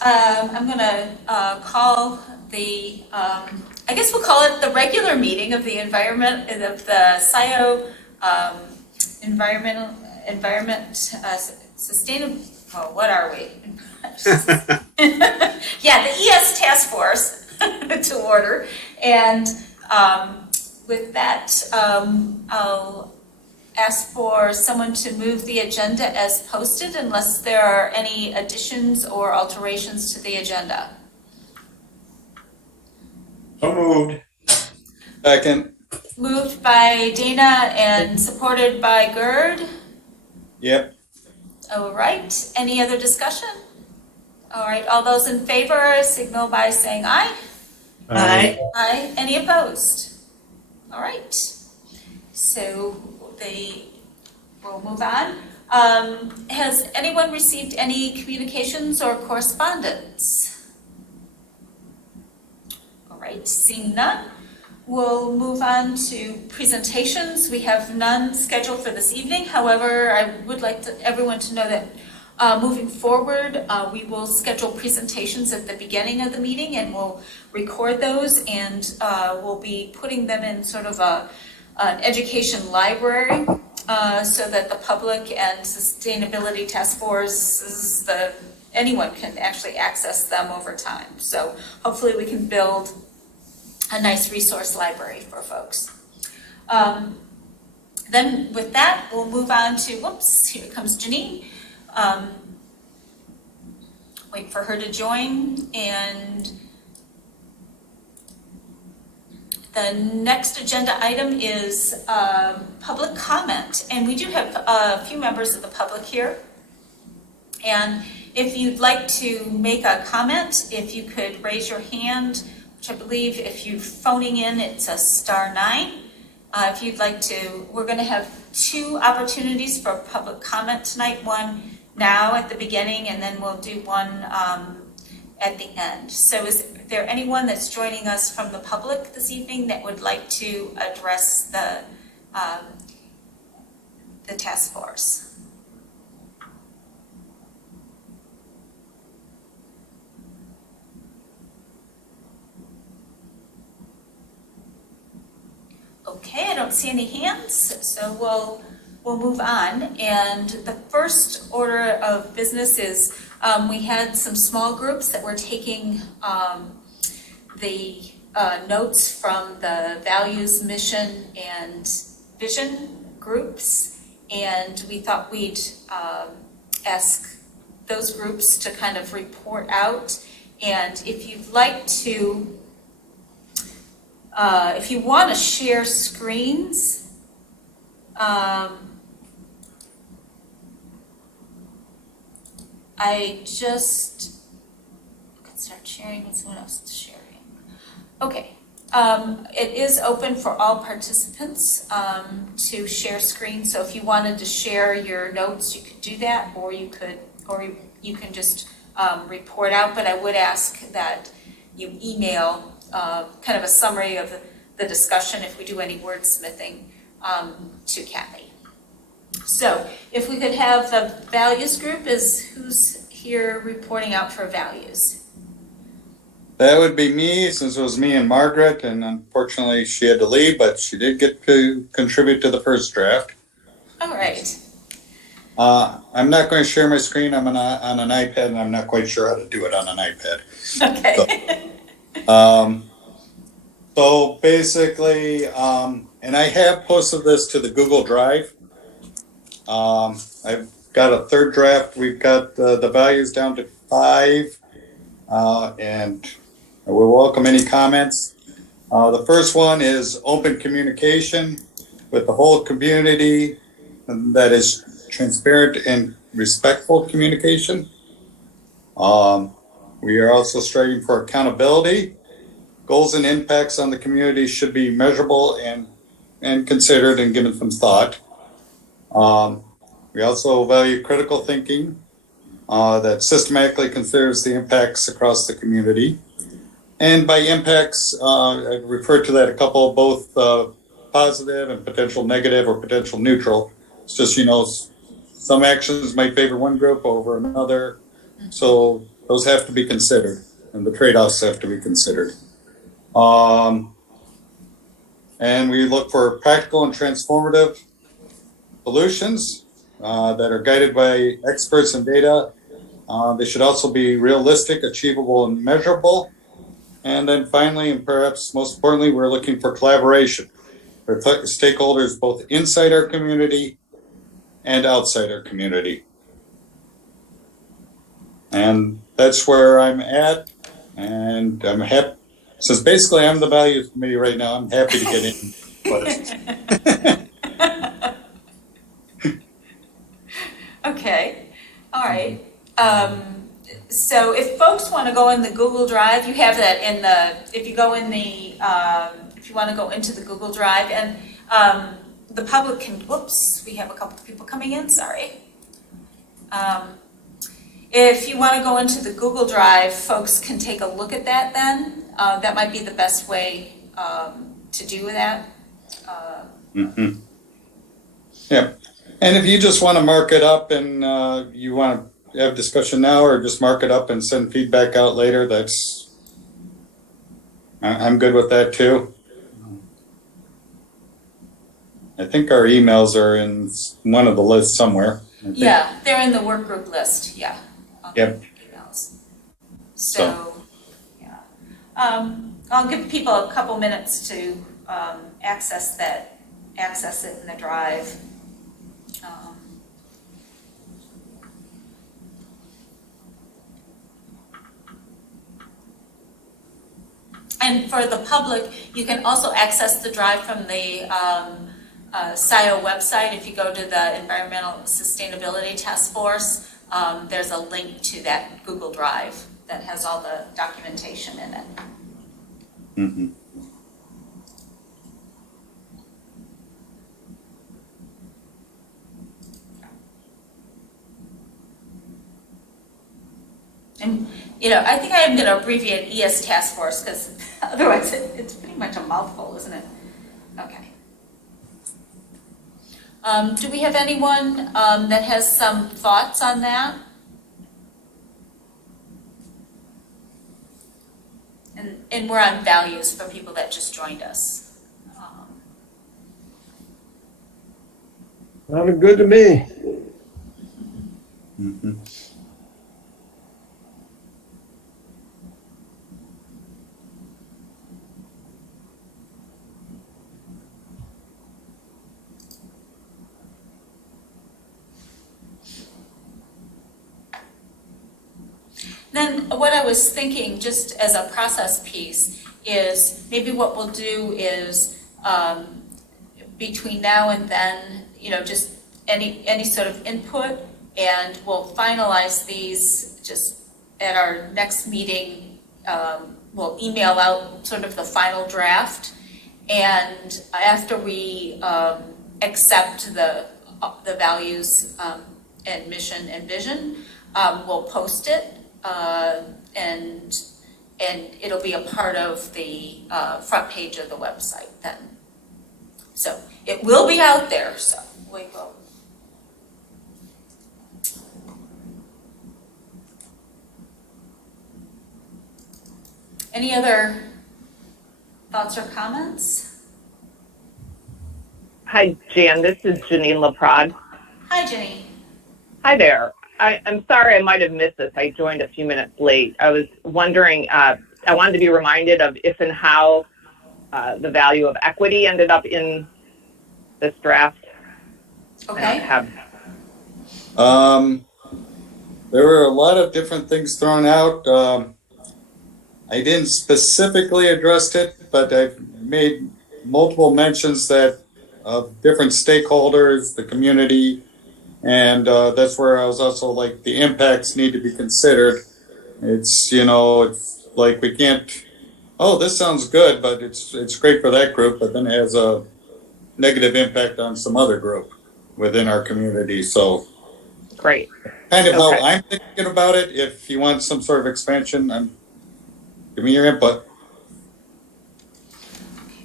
I'm going to call the, I guess we'll call it the regular meeting of the Scio sustainable, oh, what are we? Yeah, the ES Task Force to order. And with that, I'll ask for someone to move the agenda as posted unless there are any additions or alterations to the agenda. So moved. Second. Moved by Dana and supported by Gerd. Yep. All right. Any other discussion? All right. All those in favor signal by saying aye. Aye. Aye. Any opposed? All right. So we'll move on. Has anyone received any communications or correspondence? All right. Seeing none, we'll move on to presentations. We have none scheduled for this evening. However, I would like everyone to know that moving forward, we will schedule presentations at the beginning of the meeting, and we'll record those, and we'll be putting them in sort of an education library so that the public and sustainability task force, anyone can actually access them over time. So hopefully we can build a nice resource library for folks. Then with that, we'll move on to, whoops, here comes Janine. Wait for her to join, and the next agenda item is public comment, and we do have a few members of the public here. And if you'd like to make a comment, if you could raise your hand, which I believe if you're phoning in, it's a *9. If you'd like to, we're going to have 2 opportunities for public comment tonight, one now at the beginning, and then we'll do one at the end. So is there anyone that's joining us from the public this evening that would like to address the task force? Okay, I don't see any hands, so we'll move on. And the first order of business is we had some small groups that were taking the notes from the values, mission, and vision groups, and we thought we'd ask those groups to kind of report out. And if you'd like to, if you want to share screens, I just can start sharing with someone else is sharing. Okay, it is open for all participants to share screens. So if you wanted to share your notes, you could do that, or you can just report out. But I would ask that you email kind of a summary of the discussion if we do any wordsmithing to Kathy. So if we could have the values group, who's here reporting out for values? That would be me, since it was me and Margaret, and unfortunately she had to leave, but she did get to contribute to the first draft. All right. I'm not going to share my screen. I'm on an iPad, and I'm not quite sure how to do it on an iPad. Okay. So basically, and I have posted this to the Google Drive. I've got a third draft. We've got the values down to 5, and we'll welcome any comments. The first one is open communication with the whole community, and that is transparent and respectful communication. We are also striving for accountability. Goals and impacts on the community should be measurable and considered and given some thought. We also value critical thinking that systematically considers the impacts across the community. And by impacts, I refer to that a couple, both positive and potential negative or potential neutral. It's just, some actions might favor one group over another. So those have to be considered, and the trade-offs have to be considered. And we look for practical and transformative solutions that are guided by experts and data. They should also be realistic, achievable, and measurable. And then finally, and perhaps most importantly, we're looking for collaboration for stakeholders both inside our community and outside our community. And that's where I'm at. And I'm happy, since basically I'm the values committee right now, I'm happy to get in. Okay, all right. So if folks want to go in the Google Drive, you have that in the, if you go in the, if you want to go into the Google Drive, and the public can, whoops, we have a couple of people coming in, sorry. If you want to go into the Google Drive, folks can take a look at that then. That might be the best way to do that. Yeah. And if you just want to mark it up and you want to have discussion now, or just mark it up and send feedback out later, that's, I'm good with that too. I think our emails are in one of the lists somewhere. Yeah, they're in the work group list, yeah. Yep. Emails. So, yeah. I'll give people a couple minutes to access it in the drive. And for the public, you can also access the drive from the Scio website. If you go to the Environmental Sustainability Task Force, there's a link to that Google Drive that has all the documentation in it. Mm-hmm. And, you know, I think I am going to abbreviate ES Task Force because otherwise it's pretty much a mouthful, isn't it? Okay. Do we have anyone that has some thoughts on that? And we're on values for people that just joined us. Sounded good to me. Mm-hmm. Then what I was thinking, just as a process piece, is maybe what we'll do is between now and then, you know, just any sort of input, and we'll finalize these just at our next meeting. We'll email out sort of the final draft, and after we accept the values and mission and vision, we'll post it. And it'll be a part of the front page of the website then. So it will be out there, so we will. Any other thoughts or comments? Hi, Jan. This is Janine LaPrade. Hi, Jenny. Hi there. I'm sorry I might have missed this. I joined a few minutes late. I was wondering, I wanted to be reminded of if and how the value of equity ended up in this draft. Okay. There were a lot of different things thrown out. I didn't specifically address it, but I've made multiple mentions that of different stakeholders, the community, and that's where I was also like, the impacts need to be considered. It's, you know, it's like we can't, oh, this sounds good, but it's great for that group, but then it has a negative impact on some other group within our community. So Great. kind of how Okay. I'm thinking about it. If you want some sort of expansion, give me your input.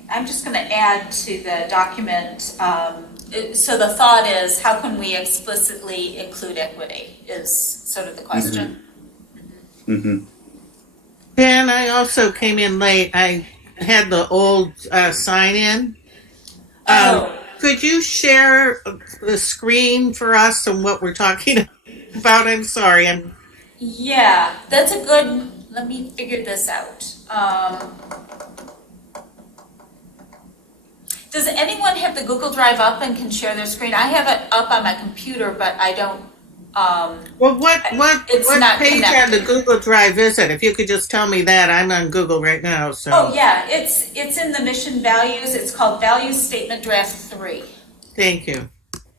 I'm just going to add to the document. So the thought is, how can we explicitly include equity is sort of the question. Mm-hmm. Ben, I also came in late. I had the old sign in. Oh, Could you share the screen for us and what we're talking about? I'm sorry. yeah, that's a good, let me figure this out. Does anyone have the Google Drive up and can share their screen? I have it up on my computer, but I don't, Well, what It's what not page on the connected. Google Drive is it? If you could just tell me that. I'm on Google right now. So Oh, yeah, it's in the mission values. It's called Values Statement Draft 3. thank you.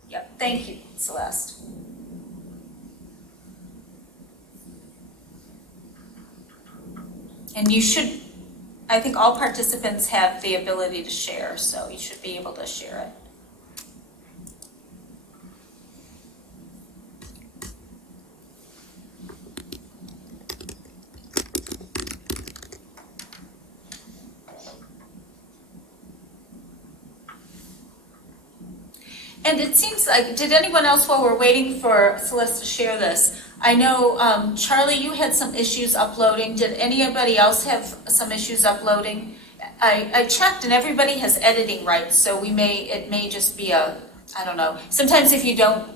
Yep, thank you, Celeste. And you should, I think all participants have the ability to share, so you should be able to share it. And it seems like, did anyone else, while we're waiting for Celeste to share this, I know, Charlie, you had some issues uploading. Did anybody else have some issues uploading? I checked and everybody has editing rights, so it may just be I don't know. Sometimes if you don't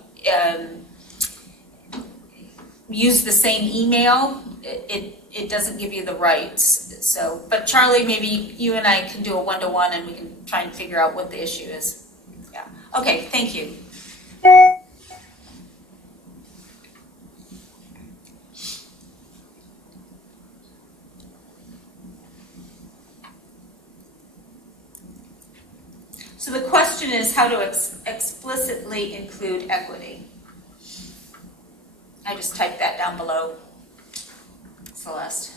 use the same email, it doesn't give you the rights. So, but Charlie, maybe you and I can do a one-to-one and we can try and figure out what the issue is. Yeah. Okay, thank you. So the question is how to explicitly include equity. I just typed that down below, Celeste.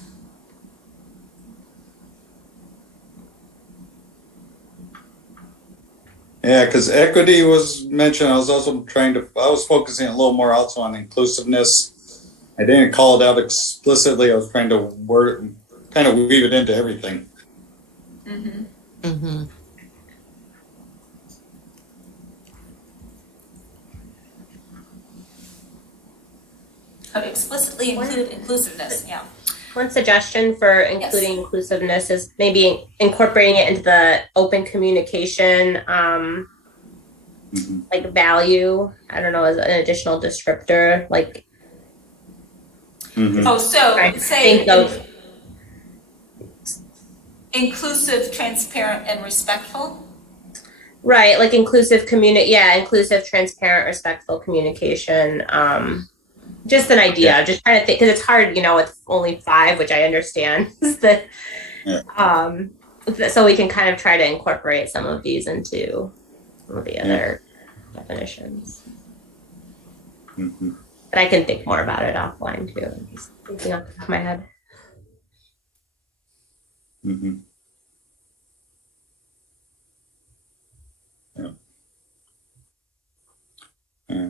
Yeah, because equity was mentioned. I was focusing a little more also on inclusiveness. I didn't call it out explicitly. I was trying to kind of weave it into everything. Mm-hmm. Mm-hmm. How to explicitly include inclusiveness, yeah. One suggestion for including inclusiveness is maybe incorporating it into the open communication, like value. I don't know, as an additional descriptor, like. Mm-hmm. Oh, so I say think of inclusive, transparent, and respectful. right, like inclusive inclusive, transparent, respectful communication. Just an idea. Yeah. Just trying to think because it's hard, with only 5, which I understand. That, so we can kind of try to incorporate some of these into some of the other definitions. Mm-hmm. But I can think more about it offline too. I'm just thinking off the top of my head. Mm-hmm. Yeah. Yeah.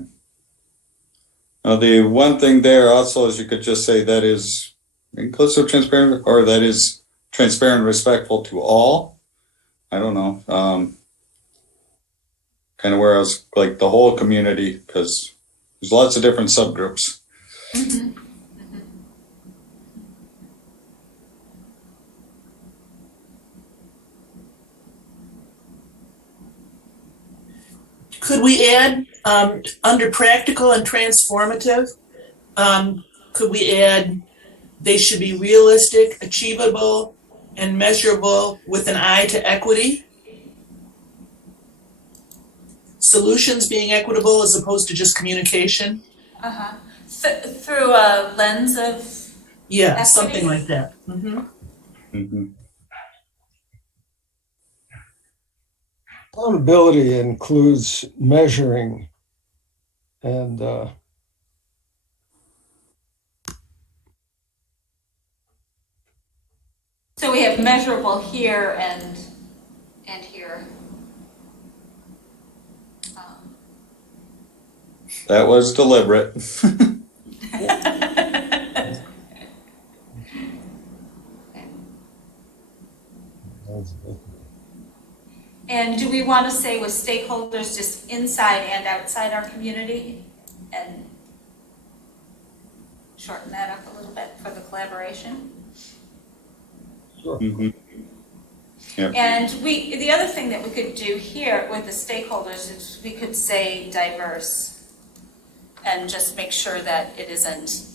Now, the one thing there also is you could just say that is inclusive, transparent, or that is transparent, respectful to all. I don't know. Kind of where I was like the whole community, because there's lots of different subgroups. Mm-hmm. Could we add, under practical and transformative, could we add, they should be realistic, achievable, and measurable with an eye to equity? Solutions being equitable as opposed to just communication? Uh-huh. Through a lens of Yeah, equity? something like that. Mm-hmm. Mm-hmm. Accountability includes measuring and So we have measurable here and here. That was deliberate. And do we want to say with stakeholders just inside and outside our community and shorten that up a little bit for the collaboration. Mhm. Yep. And the other thing that we could do here with the stakeholders is we could say diverse and just make sure that it isn't,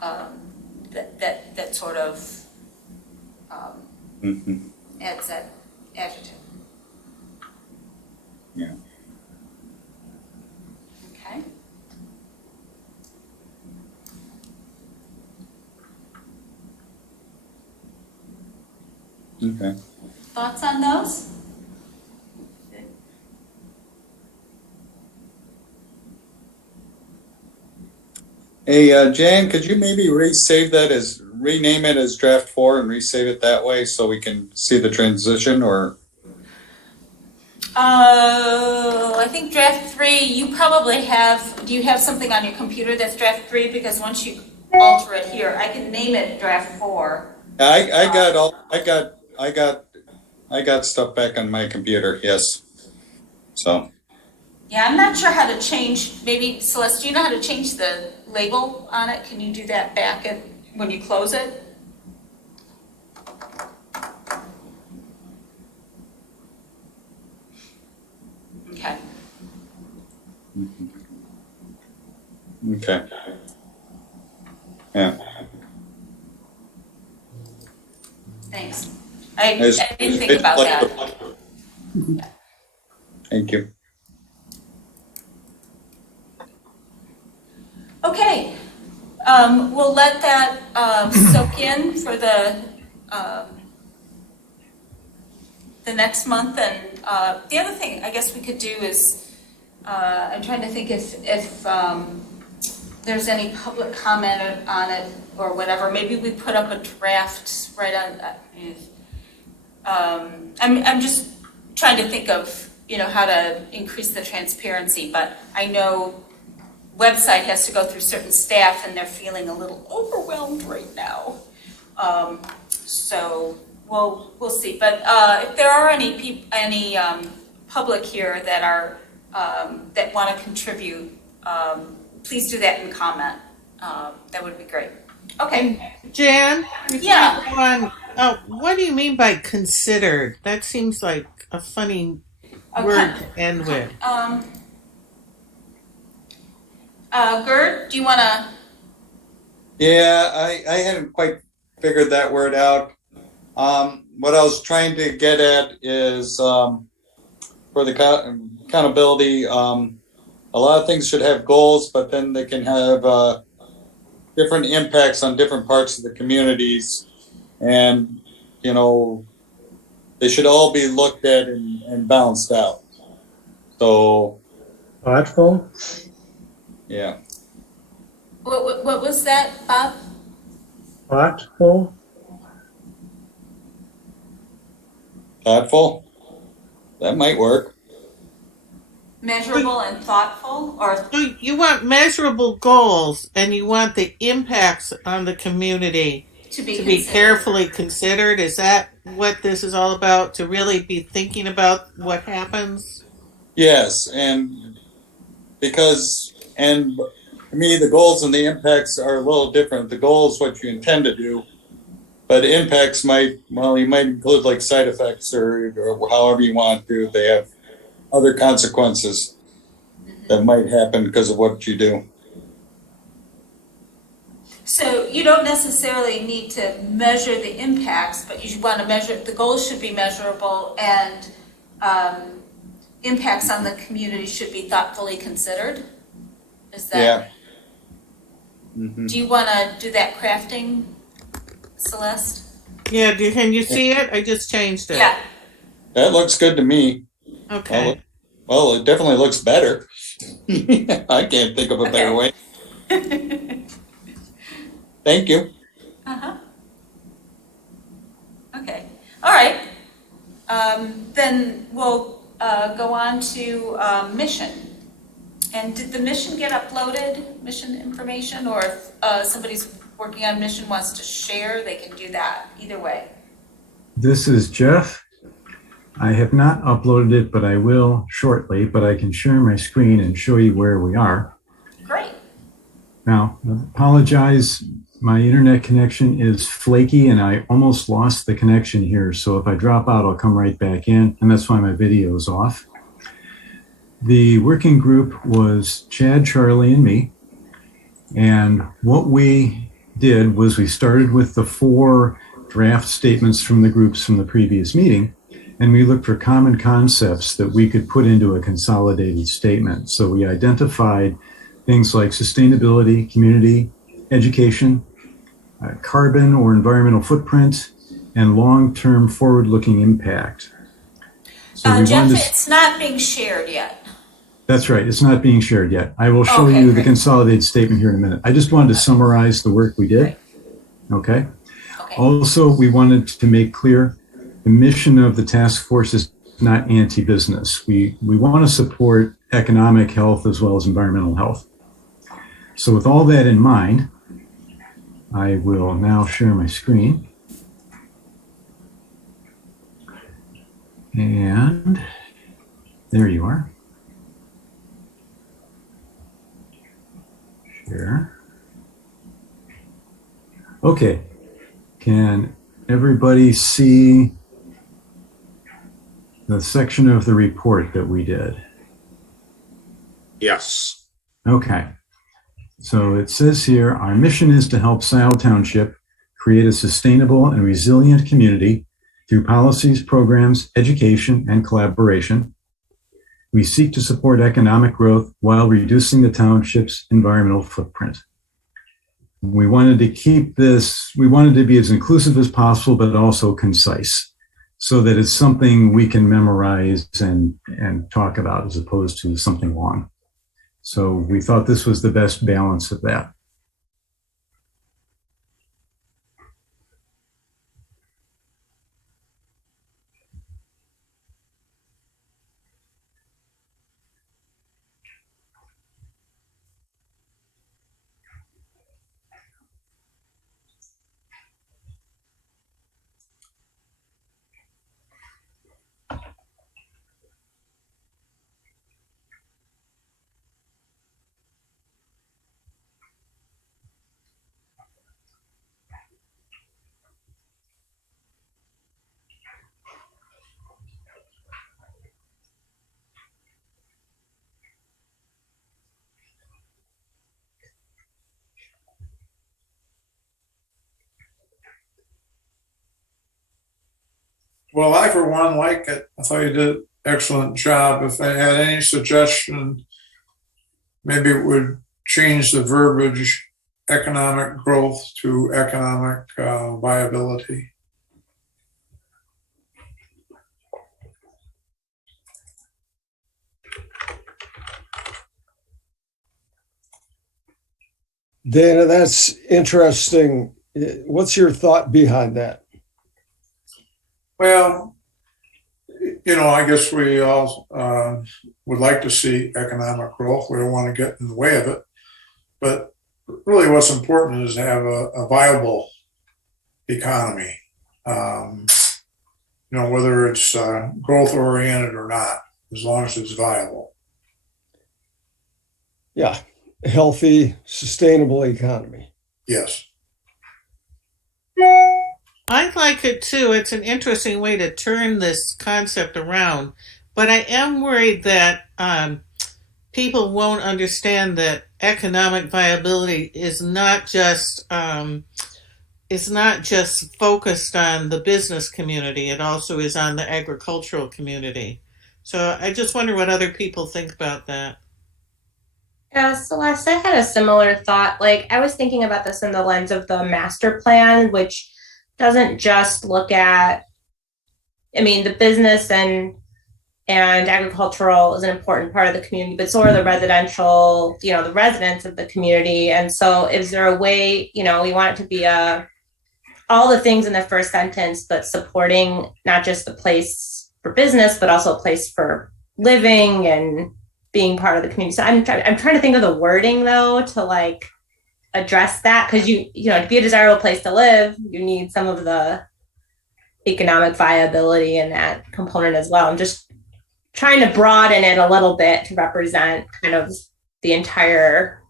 that sort of Mhm. adds that adjective. Yeah. Okay. Okay. Thoughts on those? Hey, Jan, could you maybe rename it as draft 4 and resave it that way so we can see the transition, or? I think draft 3, you probably have, do you have something on your computer that's draft 3? Because once you alter it here, I can name it draft 4. I got stuff back on my computer, yes. So, Yeah, I'm not sure how to change, maybe Celeste, do you know how to change the label on it? Can you do that back when you close it? Okay. okay. Yeah. Thanks. I didn't think about that. Thank you. Okay, we'll let that soak in for the next month. And the other thing I guess we could do is, I'm trying to think if there's any public comment on it or whatever. Maybe we put up a draft right on. I'm just trying to think of how to increase the transparency, but I know website has to go through certain staff and they're feeling a little overwhelmed right now. So we'll see. But if there are any public here that are that want to contribute, please do that in comment. That would be great. Okay. Jan, Yeah. what do you mean by considered? That seems like a funny word to end with. Gerd, do you want to? Yeah, I hadn't quite figured that word out. What I was trying to get at is for the accountability, a lot of things should have goals, but then they can have different impacts on different parts of the communities. And, they should all be looked at and balanced out. So, Thoughtful? yeah. What was that, Bob? Thoughtful? Thoughtful? That might work. Measurable and thoughtful, or So you want measurable goals and you want the impacts on the community to be to be considered. carefully considered. Is that what this is all about? To really be thinking about what happens? Yes, and to me, the goals and the impacts are a little different. The goal is what you intend to do, but impacts you might include like side effects or however you want to. They have other consequences that might happen because of what you do. So you don't necessarily need to measure the impacts, but you want to measure, the goals should be measurable, and impacts on the community should be thoughtfully considered? Is that? Yeah. Mm-hmm. Do you want to do that crafting, Celeste? Yeah, can you see it? I just changed it. Yeah. That looks good to me. Okay. Well, it definitely looks better. I can't think of a better way. Thank you. Uh-huh. Okay. All right. Then we'll go on to mission. And did the mission get uploaded, mission information? Or if somebody's working on mission wants to share, they can do that. Either way. This is Jeff. I have not uploaded it, but I will shortly, but I can share my screen and show you where we are. Great. Now, I apologize. My internet connection is flaky and I almost lost the connection here. So if I drop out, I'll come right back in, and that's why my video is off. The working group was Chad, Charlie, and me. And what we did was we started with the 4 draft statements from the groups from the previous meeting, and we looked for common concepts that we could put into a consolidated statement. So we identified things like sustainability, community, education, carbon or environmental footprint, and long-term forward-looking impact. So Jeff, it's not being shared yet. That's right. It's not being shared yet. I will show Okay, you the great. consolidated statement here in a minute. I just wanted to summarize the work we did. Okay. Okay. Also, we wanted to make clear the mission of the task force is not anti-business. We want to support economic health as well as environmental health. So with all that in mind, I will now share my screen. And there you are. Share. Okay. Can everybody see the section of the report that we did? Yes. Okay. So it says here, our mission is to help Scio Township create a sustainable and resilient community through policies, programs, education, and collaboration. We seek to support economic growth while reducing the township's environmental footprint. We wanted to keep this, we wanted to be as inclusive as possible, but also concise, so that it's something we can memorize and talk about as opposed to something long. So we thought this was the best balance of that. Well, I, for one, like it. I thought you did an excellent job. If I had any suggestion, maybe it would change the verbiage economic growth to economic viability. Dana, that's interesting. What's your thought behind that? Well, you know, I guess we all would like to see economic growth. We don't want to get in the way of it. But really what's important is to have a viable economy, you know, whether it's growth oriented or not, as long as it's viable. Yeah, a healthy, sustainable economy. Yes. I like it too. It's an interesting way to turn this concept around. But I am worried that people won't understand that economic viability is not just focused on the business community. It also is on the agricultural community. So I just wonder what other people think about that. Yeah, Celeste, I had a similar thought. Like, I was thinking about this in the lens of the master plan, which doesn't just look at, I mean, the business and agricultural is an important part of the community, but so are the residential, you know, the residents of the community. And so is there a way, you know, we want it to be all the things in the first sentence, but supporting not just the place for business, but also a place for living and being part of the community. So I'm trying to think of the wording though, to like address that. Cause you know, to be a desirable place to live, you need some of the economic viability in that component as well. I'm just trying to broaden it a little bit to represent kind of the entire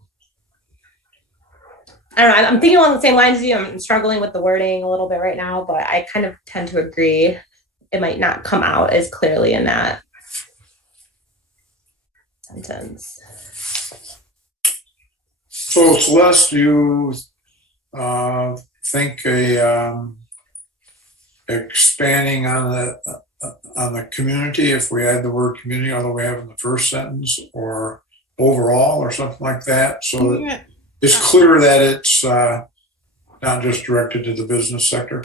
I don't know. I'm thinking along the same lines as you. I'm struggling with the wording a little bit right now, but I kind of tend to agree. It might not come out as clearly in that sentence. So Celeste, do you think expanding on the community, if we add the word community, although we have in the first sentence, or overall, or something like that, so that it's clear that it's not just directed to the business sector?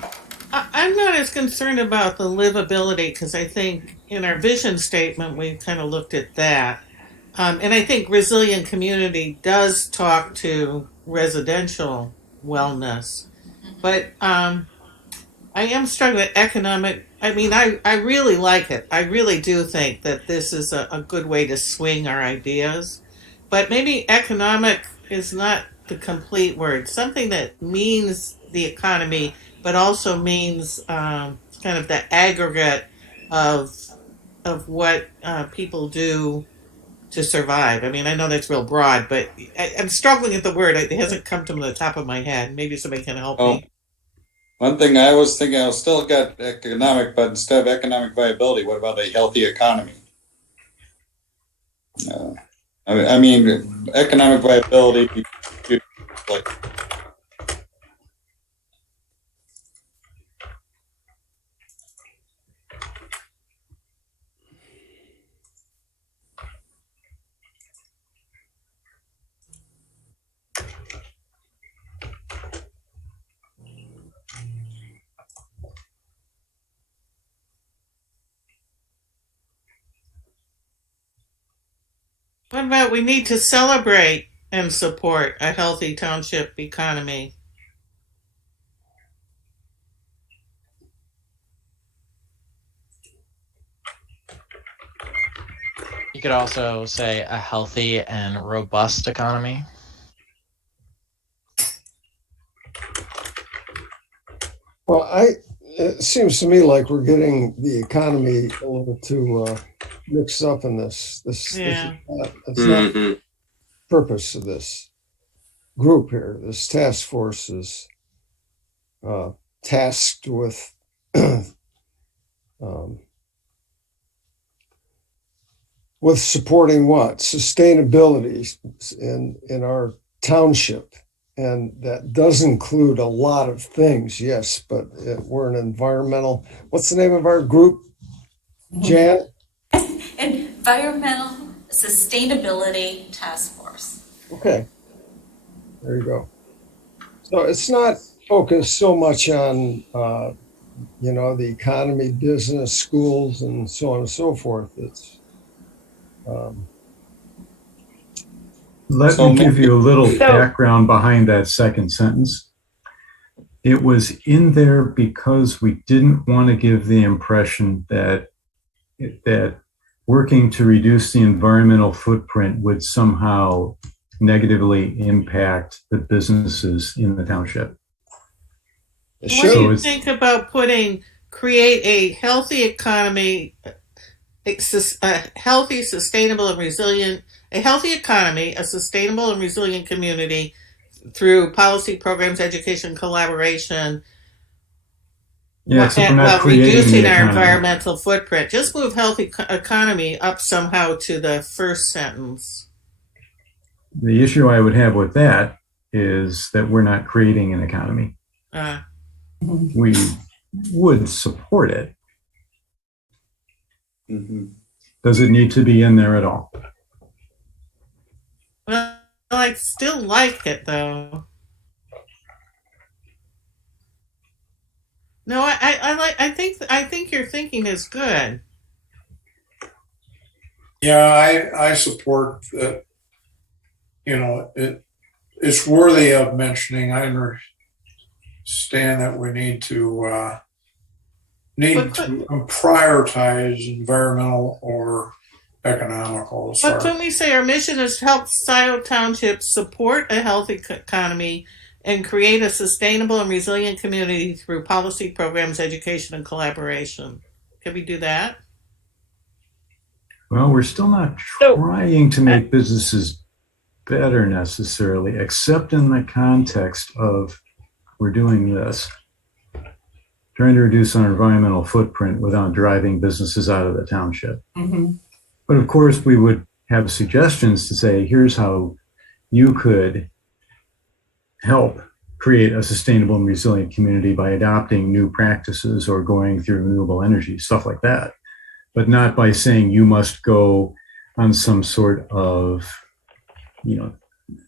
I'm not as concerned about the livability because I think in our vision statement we kind of looked at that. And I think resilient community does talk to residential wellness. But I am struggling with economic. I mean, I really like it. I really do think that this is a good way to swing our ideas. But maybe economic is not the complete word. Something that means the economy, but also means kind of the aggregate of what people do to survive. I mean, I know that's real broad, but I'm struggling with the word. It hasn't come to the top of my head. Maybe somebody can help me. One thing I was thinking, I still got economic, but instead of economic viability, what about a healthy economy? I mean, economic viability, like, What about we need to celebrate and support a healthy township economy? You could also say a healthy and robust economy. Well, it seems to me like we're getting the economy a little too mixed up in this. Yeah. It's not the purpose of this group here. This task force is tasked with with supporting what? Sustainability in our township. And that does include a lot of things, yes, but we're an environmental, what's the name of our group, Jan? Environmental Sustainability Task Force. Okay, there you go. So it's not focused so much on, the economy, business, schools, and so on and so forth. It's Let me give you a little background behind that second sentence. It was in there because we didn't want to give the impression that working to reduce the environmental footprint would somehow negatively impact the businesses in the township. What do you think about create a healthy economy, a healthy, sustainable, and resilient, a healthy economy, a sustainable and resilient community through policy programs, education, collaboration, Yeah, except we're not while creating reducing the our economy. environmental footprint. Just move healthy economy up somehow to the first sentence. The issue I would have with that is that we're not creating an economy. We would support it. Does it need to be in there at all? Well, I still like it though. No, I think your thinking is good. Yeah, I support that. It's worthy of mentioning. I understand that we need to prioritize environmental or economical. But couldn't we say our mission is to help Scio Township support a healthy economy and create a sustainable and resilient community through policy programs, education, and collaboration? Can we do that? Well, we're still not trying to make businesses better necessarily, except in the context of we're doing this, trying to reduce our environmental footprint without driving businesses out of the township. Mhm. But of course, we would have suggestions to say, here's how you could help create a sustainable and resilient community by adopting new practices or going through renewable energy, stuff like that. But not by saying you must go on some sort of,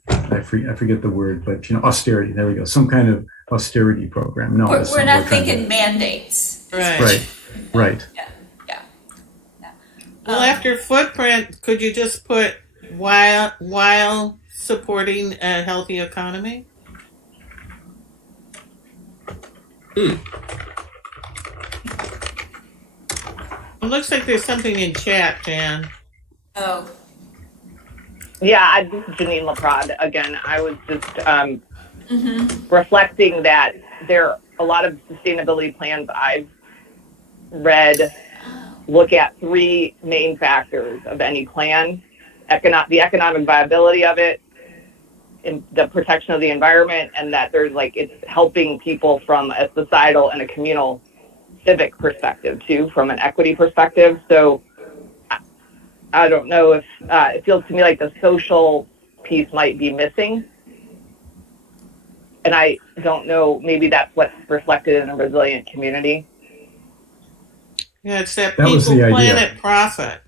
I forget the word, but austerity. There we go. Some kind of austerity program. No, We're not trying thinking mandates. Right. Right. Yeah. Well, after footprint, could you just put while supporting a healthy economy? It looks like there's something in chat, Jan. Oh, Yeah, this is Janine Laprade again. I was just reflecting that there are a lot of sustainability plans I've read look at three main factors of any plan: the economic viability of it, in the protection of the environment, and that there's it's helping people from a societal and a communal civic perspective too, from an equity perspective. So I don't know if it feels to me like the social piece might be missing. And I don't know, maybe that's what's reflected in a resilient community. Yeah, it's that That was people, the idea. planet, profit.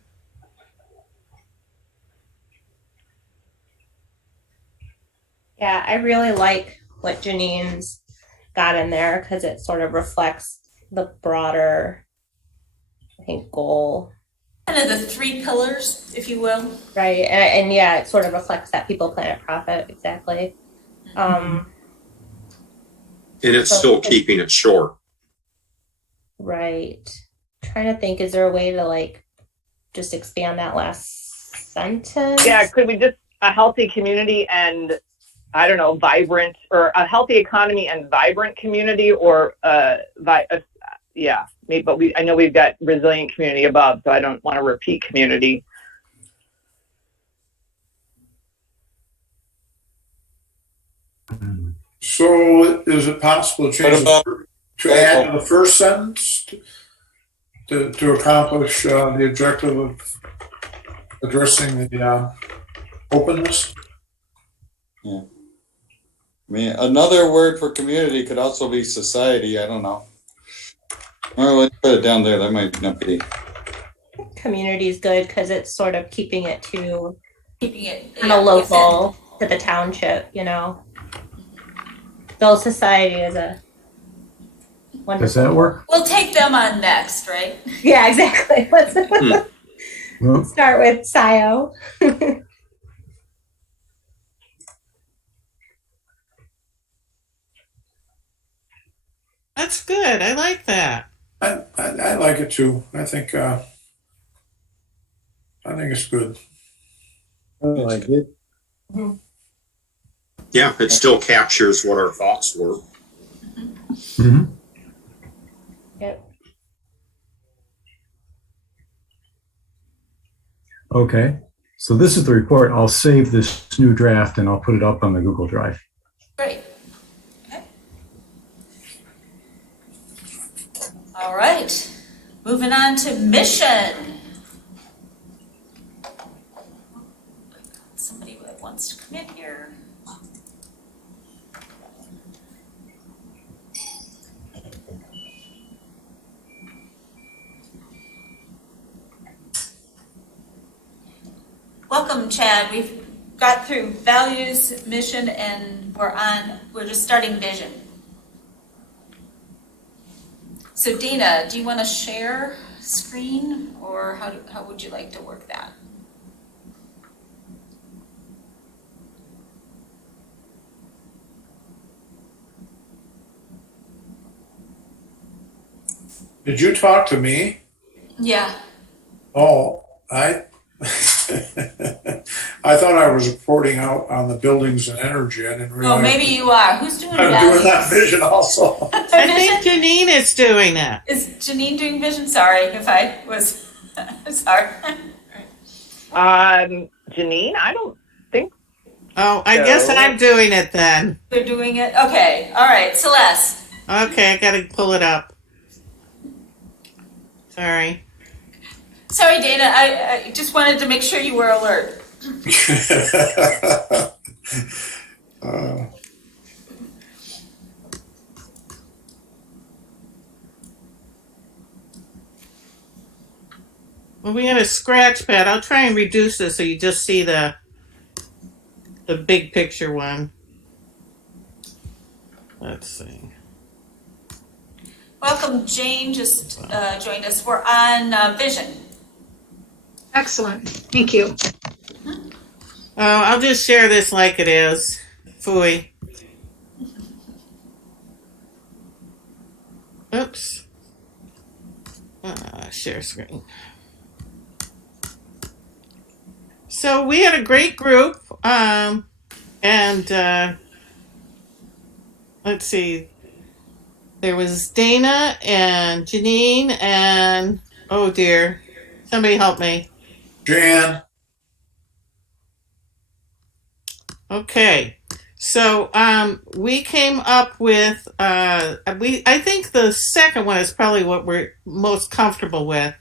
Yeah, I really like what Janine's got in there because it sort of reflects the broader, I think, goal. kind of the three pillars, if you will. Right. And yeah, it sort of reflects that people, planet, profit. Exactly. And it's still keeping it short. Right. Trying to think, is there a way to just expand that last sentence? Yeah, could we just a healthy community and I don't know, vibrant, or a healthy economy and vibrant community, or yeah, maybe, but I know we've got resilient community above, so I don't want to repeat community. So is it possible to change to add to the first sentence to accomplish the objective of addressing the openness? Yeah. I mean, another word for community could also be society. I don't know. Well, let's put it down there. That might not be. Community is good because it's sort of keeping it Within. local to the township, Though society is a wonderful. Does that work? We'll take them on next, right? Yeah, exactly. Let's Well, start with Scio. That's good. I like that. I like it too. I think it's good. I like it. Yeah, it still captures what our thoughts were. mhm. Yep. Okay. So this is the report. I'll save this new draft and I'll put it up on the Google Drive. Great. Okay. All right. Moving on to mission. Somebody that wants to come in here. Welcome, Chad. We've got through values, mission, and we're just starting vision. So Dina, do you want to share screen, or how would you like to work that? Did you talk to me? Yeah. Oh, I I thought I was reporting out on the buildings and energy. I didn't realize. Oh, maybe you are. Who's doing I'm values? doing that vision also. I think Janine is doing that. Is Janine doing vision? Sorry if I was, sorry. Janine, I don't think Oh, I guess I'm doing it then. They're doing it? Okay, all right, Celeste. Okay, I gotta pull it up. Sorry. Sorry, Dana, I just wanted to make sure you were alert. Well, we had a scratch pad. I'll try and reduce this so you just see the big picture one. Let's see. Welcome, Jane just joined us. We're on vision. Excellent. Thank you. Oh, I'll just share this like it is. Phooey. Oops. Share screen. So we had a great group, and let's see. There was Dana and Janine and, oh dear, somebody help me. Jan, Okay, so we came up with I think the second one is probably what we're most comfortable with.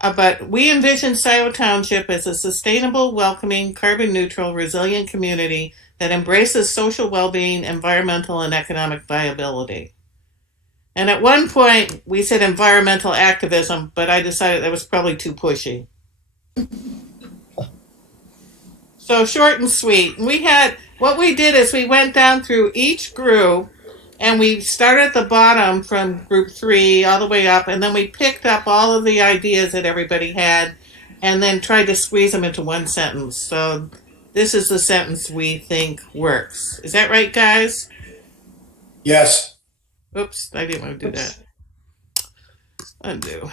But we envision Scio Township as a sustainable, welcoming, carbon neutral, resilient community that embraces social well-being, environmental, and economic viability. And at one point, we said environmental activism, but I decided that was probably too pushy. So short and sweet. What we did is we went down through each group and we started at the bottom from group 3 all the way up, and then we picked up all of the ideas that everybody had and then tried to squeeze them into one sentence. So this is the sentence we think works. Is that right, guys? yes. Oops, I didn't want to do that. Undo.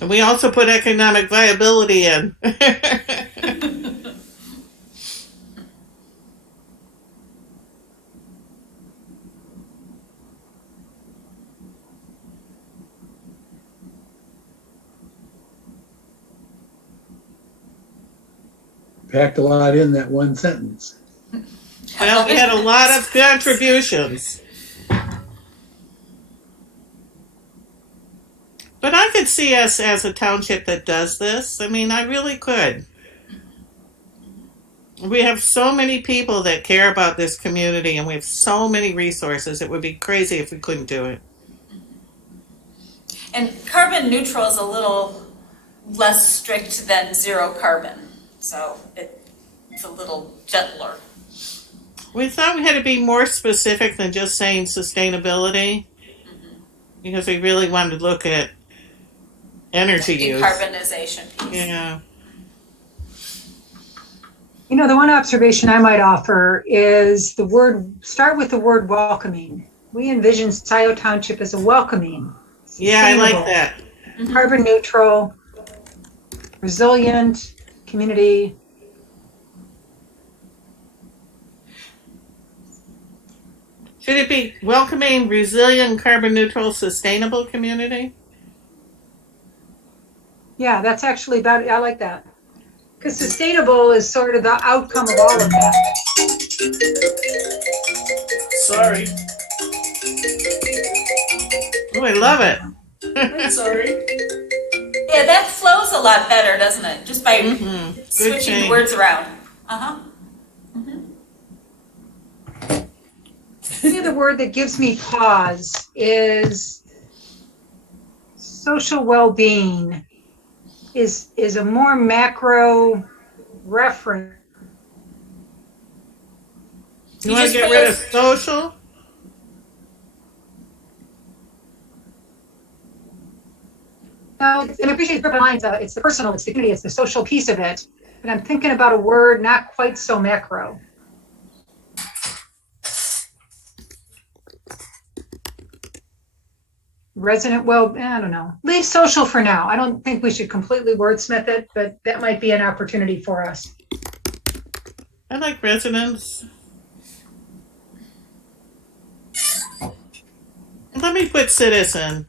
And we also put economic viability in. Packed a lot in that one sentence. Well, we had a lot of contributions. But I could see us as a township that does this. I mean, I really could. We have so many people that care about this community, and we have so many resources. It would be crazy if we couldn't do it. And carbon neutral is a little less strict than zero carbon, so it's a little gentler. We thought we had to be more specific than just saying sustainability, because we really wanted to look at energy use. Decarbonization piece. Yeah. You know, the one observation I might offer is start with the word welcoming. We envision Scio Township as a welcoming. Yeah, I like that. Carbon neutral, resilient community. Should it be welcoming, resilient, carbon neutral, sustainable community? Yeah, that's actually about it. I like that. Because sustainable is sort of the outcome of all of that. Sorry. Oh, I love it. Sorry. Yeah, that flows a lot better, doesn't it? Just by Good switching the change. words around. Uh-huh. The other word that gives me pause is social well-being is a more macro reference. You want to get rid of social? No, and I appreciate the lines. It's the personal, it's the community, it's the social piece of it. But I'm thinking about a word not quite so macro. resident, well, I don't know. Leave social for now. I don't think we should completely wordsmith it, but that might be an opportunity for us. I like residents. Let me put citizen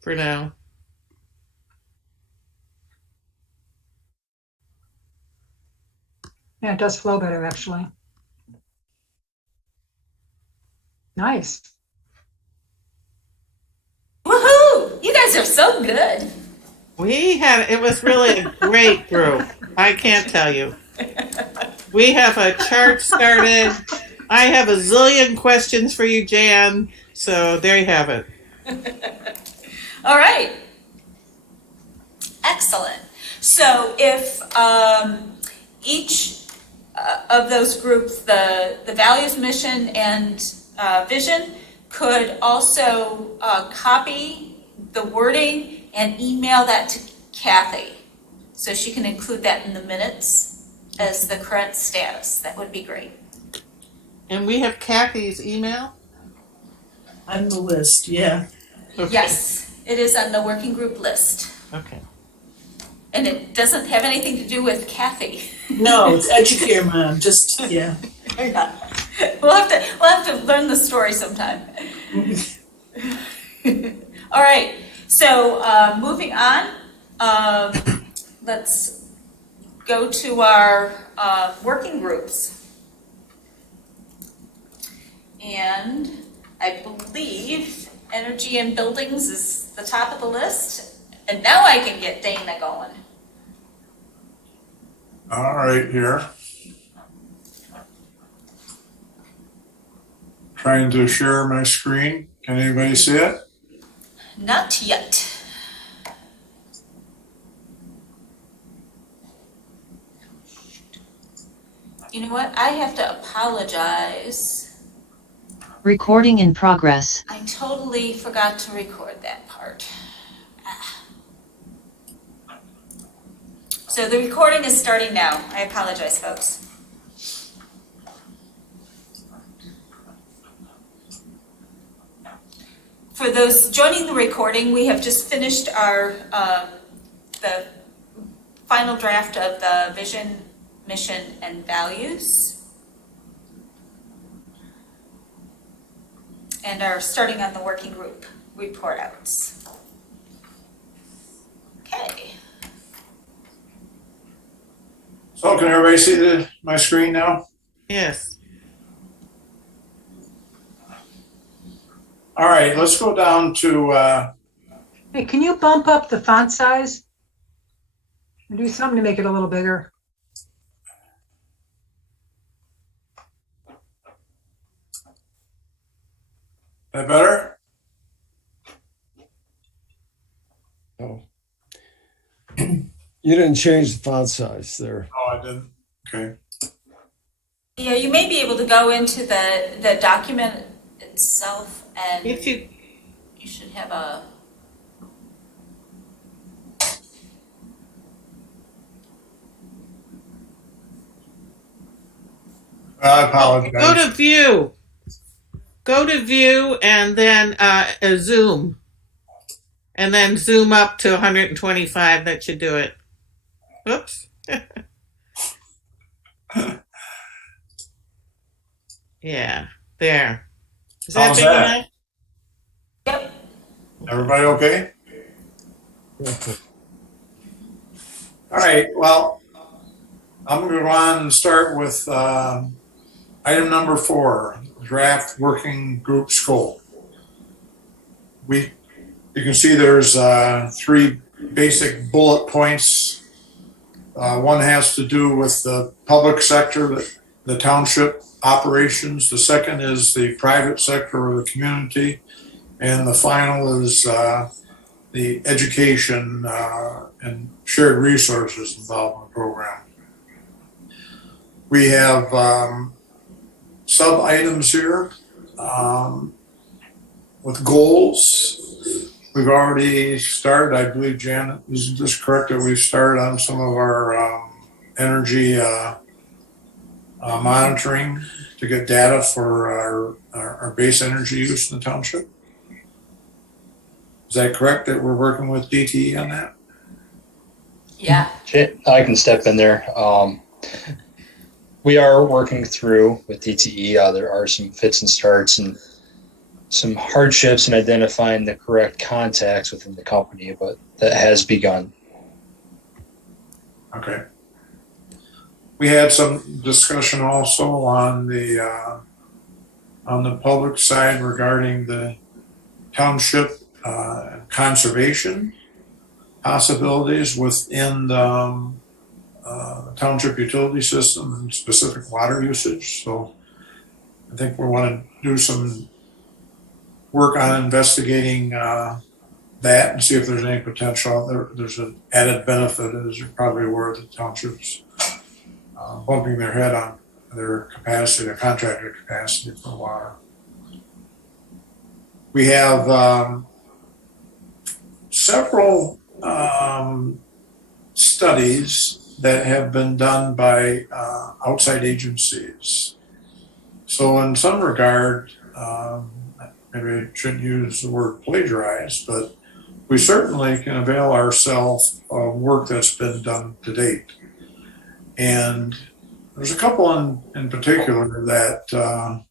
for now. Yeah, it does flow better, actually. Nice. Woohoo! You guys are so good. It was really a great group. I can't tell you. We have a chart started. I have a zillion questions for you, Jan. So there you have it. All right. Excellent. So if each of those groups, the values, mission, and vision, could also copy the wording and email that to Kathy, so she can include that in the minutes as the current status. That would be great. And we have Kathy's email. On the list, yeah. Okay. Yes, it is on the working group list. Okay. And it doesn't have anything to do with Kathy. No, it's Educare Mom, just, yeah. We'll have to learn the story sometime. All right, so moving on, let's go to our working groups. And I believe energy and buildings is the top of the list. And now I can get Dana going. All right, here. Trying to share my screen. Can anybody see it? Not yet. You know what? I have to apologize. Recording in progress. I totally forgot to record that part. So the recording is starting now. I apologize, folks. For those joining the recording, we have just finished our the final draft of the vision, mission, and values, and are starting on the working group report outs. Okay. So can everybody see my screen now? Yes. All right, let's go down to, Hey, can you bump up the font size? And do something to make it a little bigger. that better? Oh. You didn't change the font size there. Oh, I didn't. Okay. Yeah, you may be able to go into the document itself, and If you you should have a. I apologize. go to view and then a zoom. And then zoom up to 125. That should do it. Oops. Yeah, there. Is that How's big that? enough? Yep. Everybody okay? All right, well, I'm going to go on and start with item number 4, draft working group scope. You can see there's 3 basic bullet points. One has to do with the public sector, the township operations. The second is the private sector or the community. And the final is the education and shared resources involvement program. We have sub items here with goals. We've already started, I believe, Janet, is this correct, that we've started on some of our energy monitoring to get data for our base energy use in the township. Is that correct that we're working with DTE on that? Yeah. I can step in there. We are working through with DTE. There are some fits and starts and some hardships in identifying the correct contacts within the company, but that has begun. Okay. We had some discussion also on the public side regarding the township conservation possibilities within the township utility system and specific water usage. So I think we want to do some work on investigating that and see if there's any potential. There's an added benefit, as you're probably aware, the townships bumping their head on their capacity, their contractor capacity for water. We have several studies that have been done by outside agencies. So in some regard, maybe I shouldn't use the word plagiarize, but we certainly can avail ourselves of work that's been done to date. And there's a couple in particular that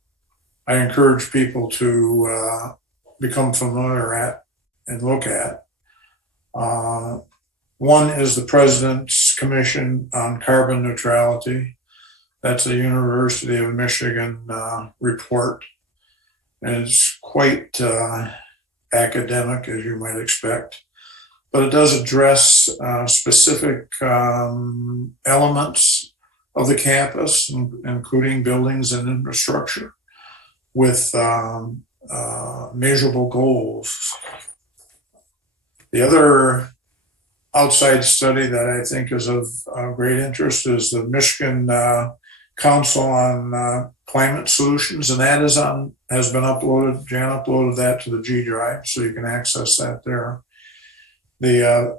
I encourage people to become familiar at and look at. One is the President's Commission on Carbon Neutrality. That's a University of Michigan report. And it's quite academic, as you might expect. But it does address specific elements of the campus, including buildings and infrastructure, with measurable goals. The other outside study that I think is of great interest is the Michigan Council on Climate Solutions, and that has been uploaded. Jan uploaded that to the G Drive, so you can access that there. The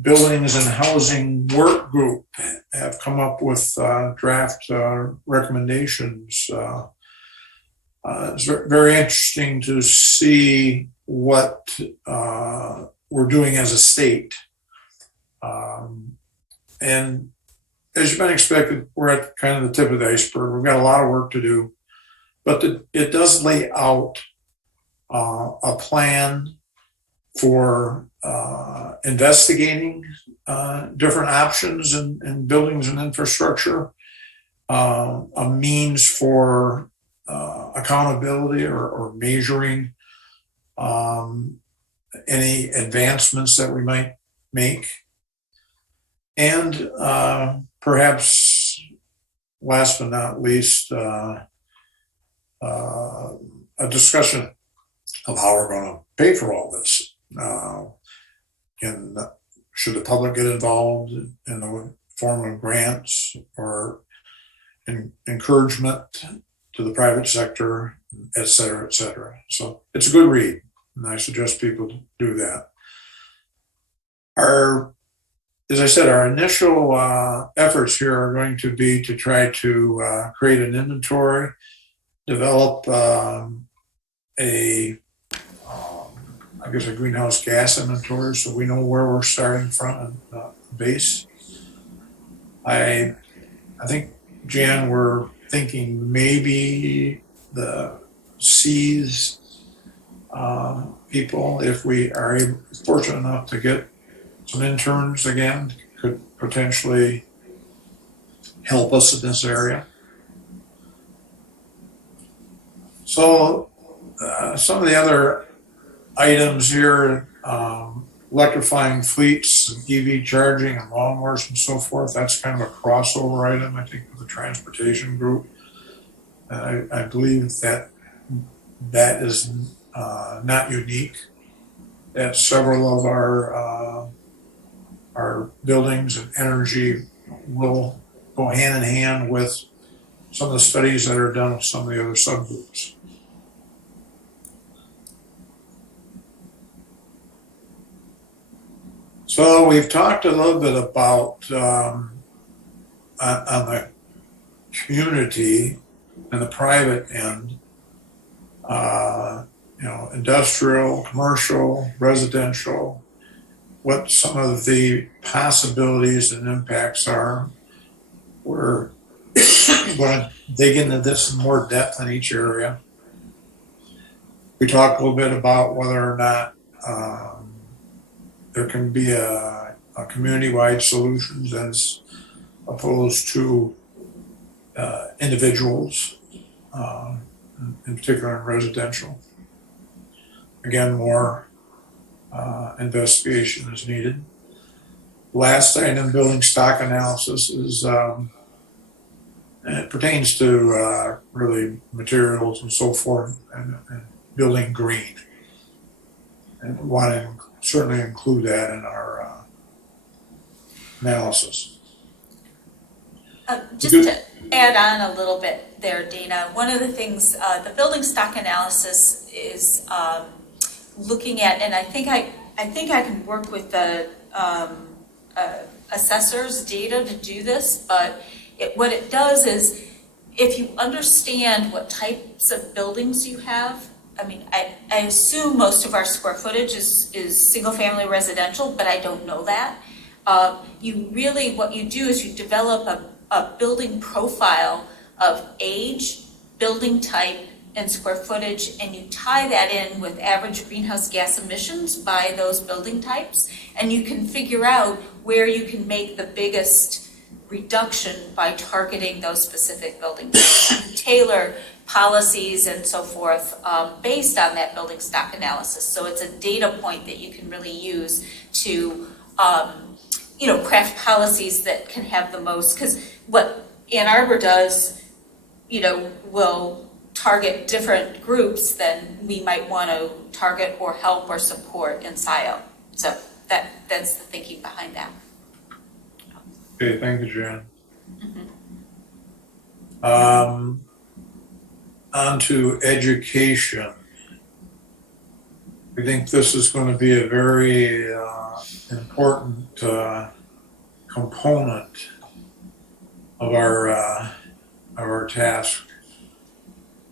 Buildings and Housing Work Group have come up with draft recommendations. It's very interesting to see what we're doing as a state. And as you might expect, we're at kind of the tip of the iceberg. We've got a lot of work to do, but it does lay out a plan for investigating different options in buildings and infrastructure, a means for accountability or measuring any advancements that we might make. And perhaps last but not least, a discussion of how we're going to pay for all this. And should the public get involved in the form of grants or encouragement to the private sector, et cetera, et cetera. So it's a good read, and I suggest people do that. As I said, our initial efforts here are going to be to try to create an inventory, develop a greenhouse gas inventory, so we know where we're starting from and base. I think, Jan, we're thinking maybe the Seas people, if we are fortunate enough to get some interns again, could potentially help us in this area. So some of the other items here, electrifying fleets, EV charging and lawnmowers and so forth, that's kind of a crossover item, I think, with the transportation group. I believe that is not unique, that several of our buildings and energy will go hand in hand with some of the studies that are done with some of the other subgroups. So we've talked a little bit about on the community and the private end, industrial, commercial, residential, what some of the possibilities and impacts are. We're going to dig into this in more depth in each area. We talked a little bit about whether or not there can be a community-wide solutions as opposed to individuals, in particular in residential. Again, more investigation is needed. Last item, building stock analysis, is it pertains to really materials and so forth, and building green. And we want to certainly include that in our analysis. Just to add on a little bit there, Dana, one of the things, the building stock analysis is looking at, and I think I can work with the assessor's data to do this, but what it does is, if you understand what types of buildings you have, I mean, I assume most of our square footage is single-family residential, but I don't know that. What you do is you develop a building profile of age, building type, and square footage, and you tie that in with average greenhouse gas emissions by those building types, and you can figure out where you can make the biggest reduction by targeting those specific building types. You tailor policies and so forth based on that building stock analysis. So it's a data point that you can really use to craft policies that can have the most, because what Ann Arbor does, will target different groups than we might want to target or help or support in Scio. So that's the thinking behind that. Okay, thank you, Jan. On to education. We think this is going to be a very important component of our task.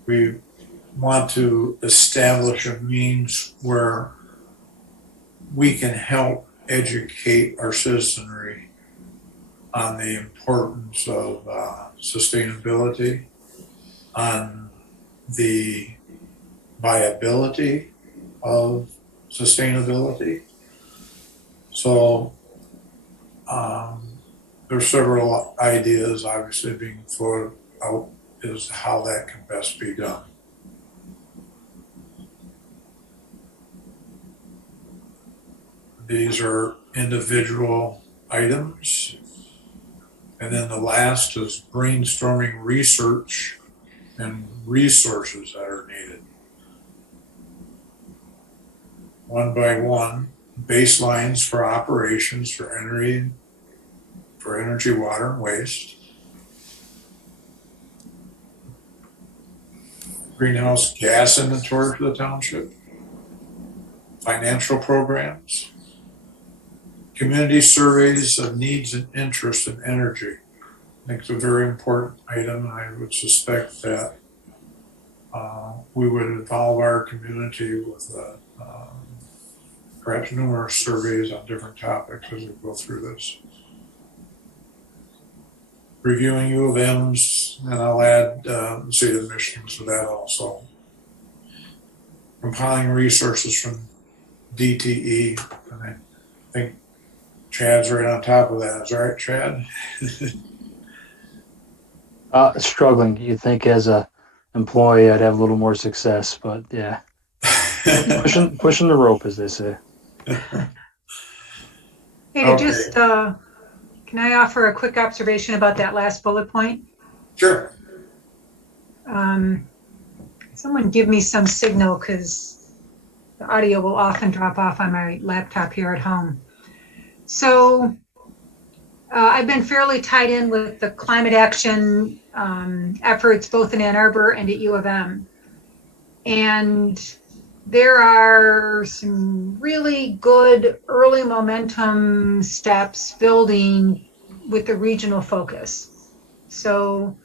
We want to establish a means where we can help educate our citizenry on the importance of sustainability, on the viability of sustainability. So there's several ideas obviously being floated out as to how that can best be done. These are individual items. And then the last is brainstorming research and resources that are needed. One by one, baselines for operations for energy, water, and waste. Greenhouse gas inventory for the township. Financial programs. Community surveys of needs and interest in energy. I think it's a very important item. I would suspect that we would involve our community with perhaps numerous surveys on different topics as we go through this. Reviewing U of M's, and I'll add the state of Michigan to that also. Compiling resources from DTE, and I think Chad's right on top of that. Is that right, Chad? Struggling. You'd think as a employee I'd have a little more success, but yeah. pushing the rope, as they say. Hey, Okay. Can I offer a quick observation about that last bullet point? Sure. Someone give me some signal, because the audio will often drop off on my laptop here at home. So I've been fairly tied in with the climate action efforts both in Ann Arbor and at U of M. And there are some really good early momentum steps building with the regional focus. So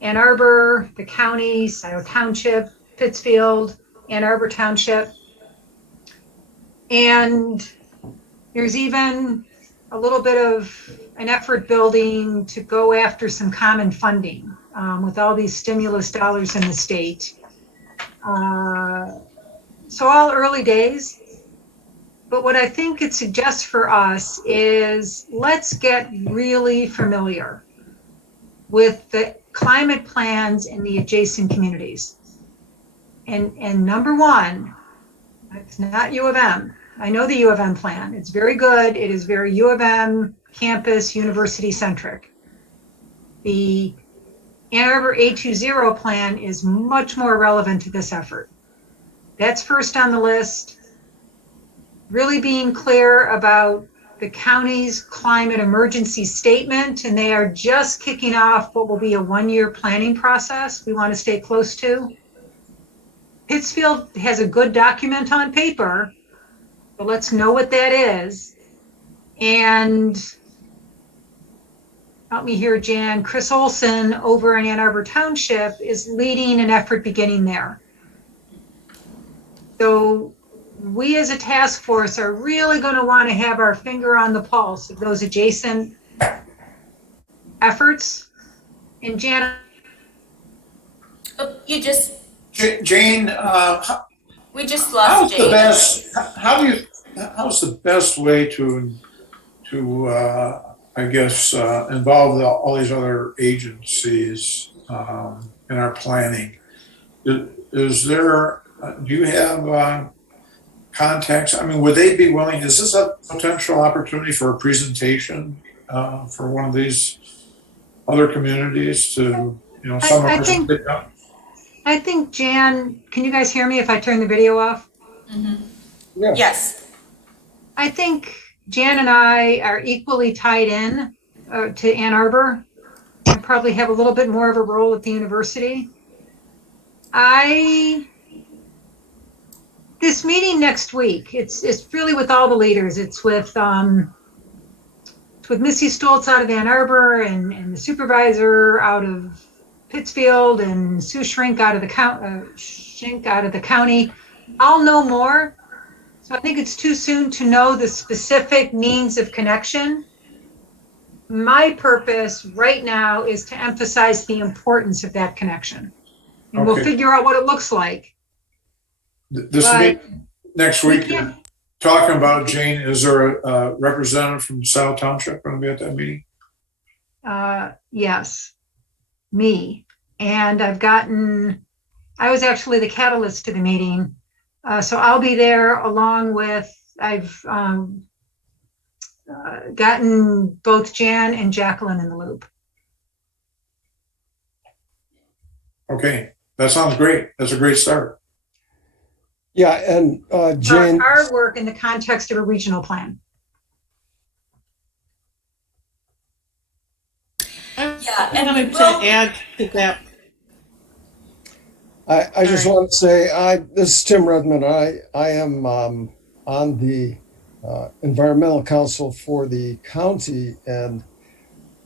Ann Arbor, the county, Scio Township, Pittsfield, Ann Arbor Township. And there's even a little bit of an effort building to go after some common funding with all these stimulus dollars in the state. So all early days. But what I think it suggests for us is let's get really familiar with the climate plans in the adjacent communities. And number one, it's not U of M. I know the U of M plan. It's very good. It is very U of M campus university centric. The Ann Arbor A20 plan is much more relevant to this effort. That's first on the list. Really being clear about the county's climate emergency statement, and they are just kicking off what will be a one-year planning process we want to stay close to. Pittsfield has a good document on paper, but let's know what that is. And help me here, Jan, Chris Olson over in Ann Arbor Township is leading an effort beginning there. So we as a task force are really going to want to have our finger on the pulse of those adjacent efforts. And Jan, Oh, you just, Jane, we just how's lost the Jane. best? How's the best way to I guess involve all these other agencies in our planning? Is there? Do you have contacts? I mean, would they be willing? Is this a potential opportunity for a presentation for one of these other communities to, some of us pick up? I think, Jan, can you guys hear me if I turn the video off? Mm-hmm. Yeah. Yes. I think Jan and I are equally tied in to Ann Arbor and probably have a little bit more of a role at the university. This meeting next week, it's really with all the leaders. It's with Missy Stoltz out of Ann Arbor and the supervisor out of Pittsfield and Sue Schenk out of the county. I'll know more. So I think it's too soon to know the specific means of connection. My purpose right now is to emphasize the importance of that connection. And we'll figure out what it looks like. This meeting next week, you're talking about, Jane, is there a representative from Scio Township going to be at that meeting? Yes, me. And I was actually the catalyst to the meeting. So I'll be there along with, I've gotten both Jan and Jacqueline in the loop. Okay, that sounds great. That's a great start. Yeah, and Jane. Our work in the context of a regional plan. Yeah, and I wanted to add to that. I just want to say, this is Tim Redmond. I am on the Environmental Council for the county, and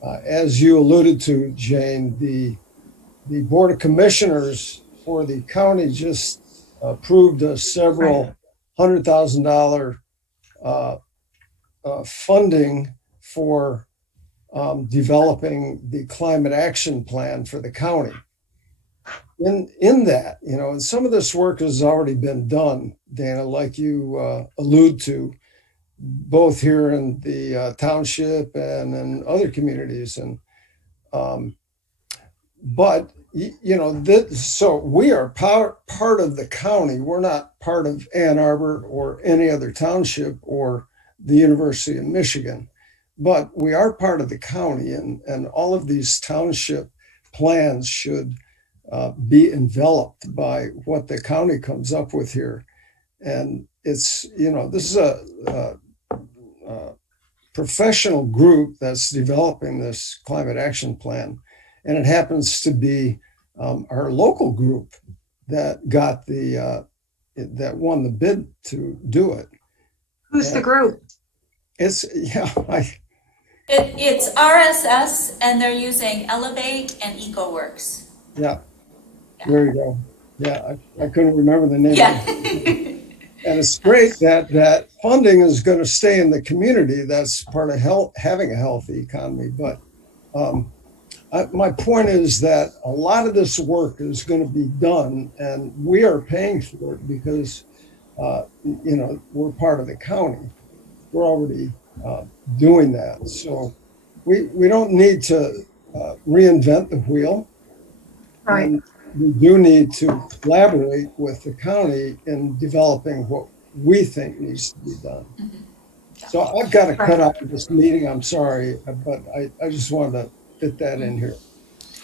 as you alluded to, Jane, the Board of Commissioners for the county just approved a several $100,000 funding for developing the climate action plan for the county. In that, and some of this work has already been done, Dana, like you allude to, both here in the township and in other communities. And but so we are part of the county. We're not part of Ann Arbor or any other township or the University of Michigan, but we are part of the county, and all of these township plans should be enveloped by what the county comes up with here. And it's, this is a professional group that's developing this climate action plan. And it happens to be our local group that got that won the bid to do it. Who's the group? It's, It's RSS, and they're using Elevate and EcoWorks. Yeah, there you go. Yeah, I couldn't remember the name. Yeah. And it's great that that funding is going to stay in the community. That's part of having a healthy economy. But my point is that a lot of this work is going to be done, and we are paying for it because, we're part of the county. We're already doing that. So we don't need to reinvent the wheel. Right. And we do need to collaborate with the county in developing what we think needs to be done. So I've got to cut out this meeting. I'm sorry, but I just wanted to fit that in here.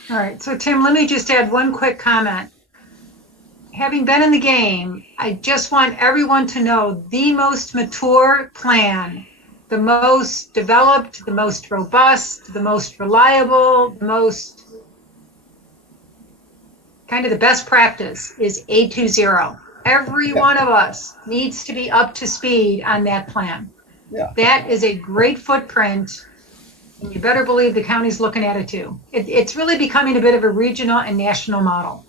All right. So Tim, let me just add one quick comment. Having been in the game, I just want everyone to know the most mature plan, the most developed, the most robust, the most reliable, the most kind of the best practice is 820. Every one of us needs to be up to speed on that plan. Yeah. That is a great footprint. And you better believe the county's looking at it too. It's really becoming a bit of a regional and national model.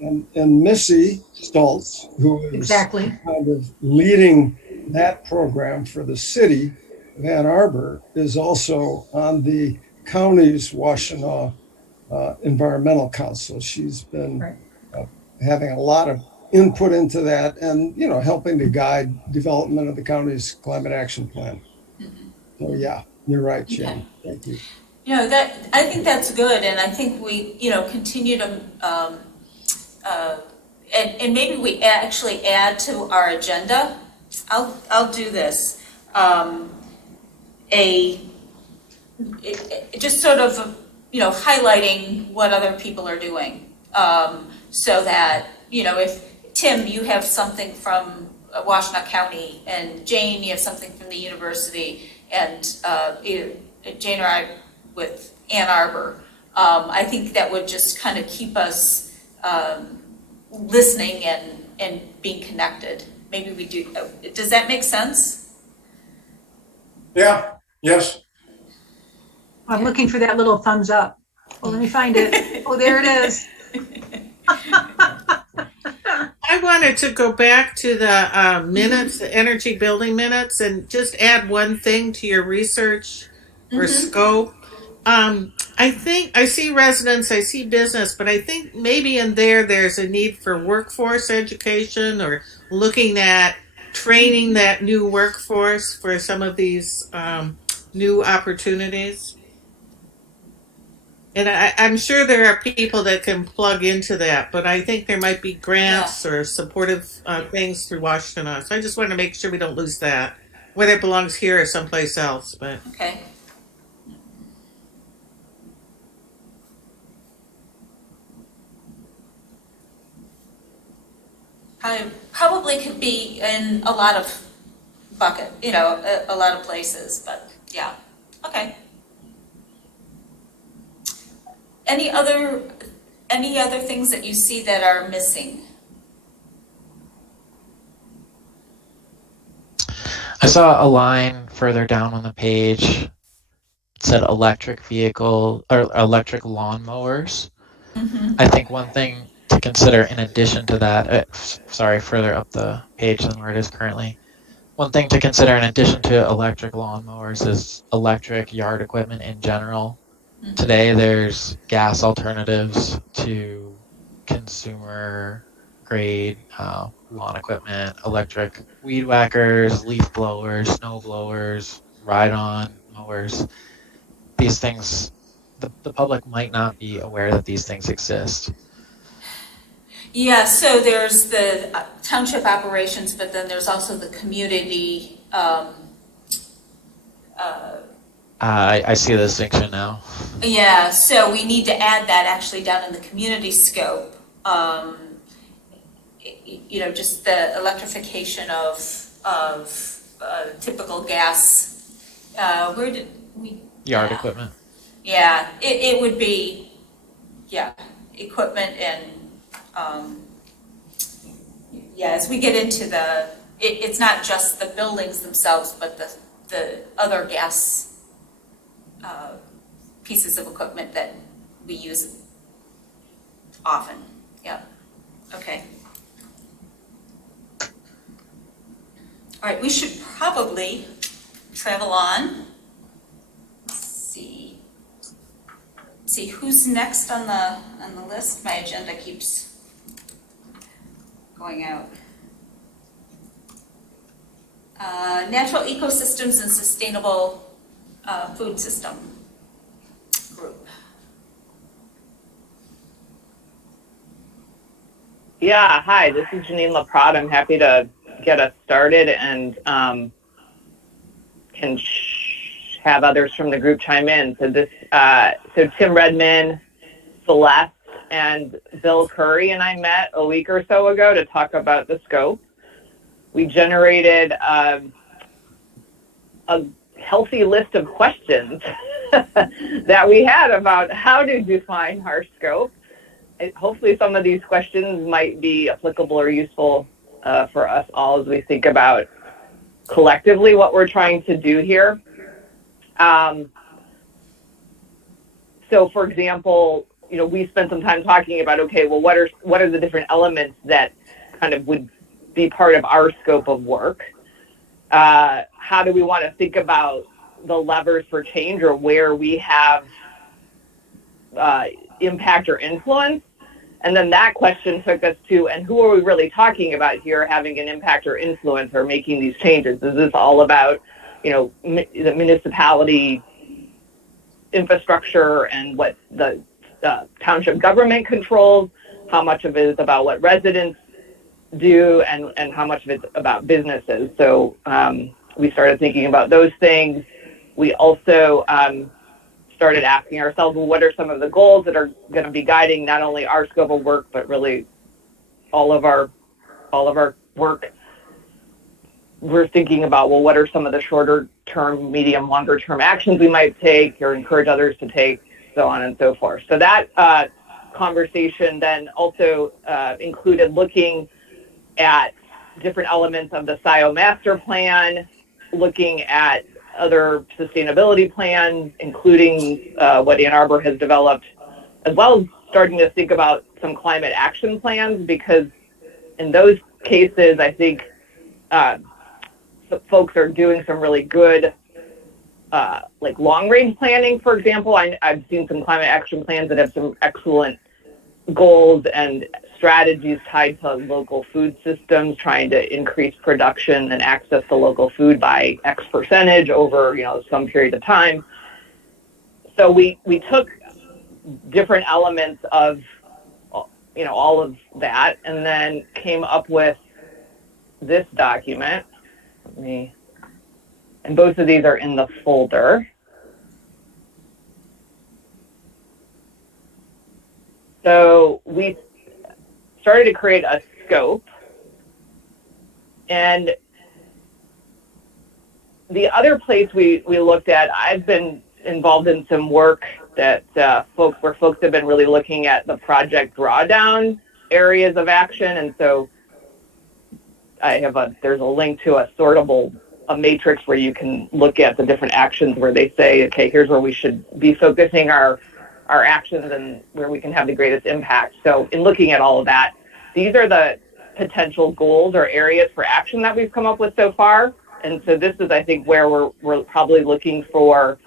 And Missy Stoltz, who is Exactly kind of leading that program for the city of Ann Arbor, is also on the county's Washtenaw Environmental Council. She's been having a lot of input into that and, helping to guide development of the county's climate action plan. So yeah, you're right, Jim. Okay. Thank you. I think that's good, and I think we, continue to, and maybe we actually add to our agenda. I'll do this. Just sort of, highlighting what other people are doing, so that, if Tim, you have something from Washtenaw County, and Jane, you have something from the university, and Jane or I with Ann Arbor. I think that would just kind of keep us listening and being connected. Maybe we do. Does that make sense? Yeah, yes. I'm looking for that little thumbs up. Well, let me find it. Oh, there it is. I wanted to go back to the minutes, the energy building minutes, and just add one thing to your research or scope. I think I see residents, I see business, but I think maybe in there's a need for workforce education or looking at training that new workforce for some of these new opportunities. And I'm sure there are people that can plug into that, but I think there might be grants or supportive things through Washtenaw. So I just want to make sure we don't lose that, whether it belongs here or someplace else. But okay. Probably could be in a lot of a lot of places, but yeah, okay. Any other things that you see that are missing? I saw a line further down on the page. It said electric vehicle or electric lawnmowers. I think one thing to consider in addition to that, further up the page than where it is currently. One thing to consider in addition to electric lawnmowers is electric yard equipment in general. Today there's gas alternatives to consumer grade lawn equipment, electric weed whackers, leaf blowers, snow blowers, ride-on mowers. These things, the public might not be aware that these things exist. Yeah, so there's the township operations, but then there's also the community. I see the distinction now. Yeah, so we need to add that actually down in the community scope. Just the electrification of typical gas. Where did we? Yard equipment. Yeah, it would be, equipment and, as we get into it's not just the buildings themselves, but the other gas pieces of equipment that we use often. Yeah. Okay. All right, we should probably travel on. See who's next on the list. My agenda keeps going out. Natural ecosystems and sustainable food system group. Yeah, hi, this is Janine LaPrade. I'm happy to get us started and can have others from the group chime in. So Tim Redman, Celeste, and Bill Curry and I met a week or so ago to talk about the scope. We generated a healthy list of questions that we had about how to define our scope. Hopefully some of these questions might be applicable or useful for us all as we think about collectively what we're trying to do here. So for example, we spent some time talking about, okay, well, what are the different elements that kind of would be part of our scope of work? How do we want to think about the levers for change or where we have impact or influence? And then that question took us to, and who are we really talking about here having an impact or influence or making these changes? Is this all about, the municipality infrastructure and what the township government controls? How much of it is about what residents do and how much of it's about businesses? So we started thinking about those things. We also started asking ourselves, well, what are some of the goals that are going to be guiding not only our scope of work, but really all of our work? We're thinking about, well, what are some of the shorter term, medium, longer term actions we might take or encourage others to take, so on and so forth. So that conversation then also included looking at different elements of the Scio master plan, looking at other sustainability plans, including what Ann Arbor has developed, as well as starting to think about some climate action plans, because in those cases, I think folks are doing some really good like long-range planning, for example. I've seen some climate action plans that have some excellent goals and strategies tied to local food systems, trying to increase production and access to local food by X percentage over some period of time. So we took different elements of all of that and then came up with this document. And both of these are in the folder. So we started to create a scope. And the other place we looked at, I've been involved in some work that folks have been really looking at the project drawdown areas of action. And so there's a link to a matrix where you can look at the different actions where they say, okay, here's where we should be focusing our actions and where we can have the greatest impact. So in looking at all of that, these are the potential goals or areas for action that we've come up with so far. And so this is, I think, where we're probably looking for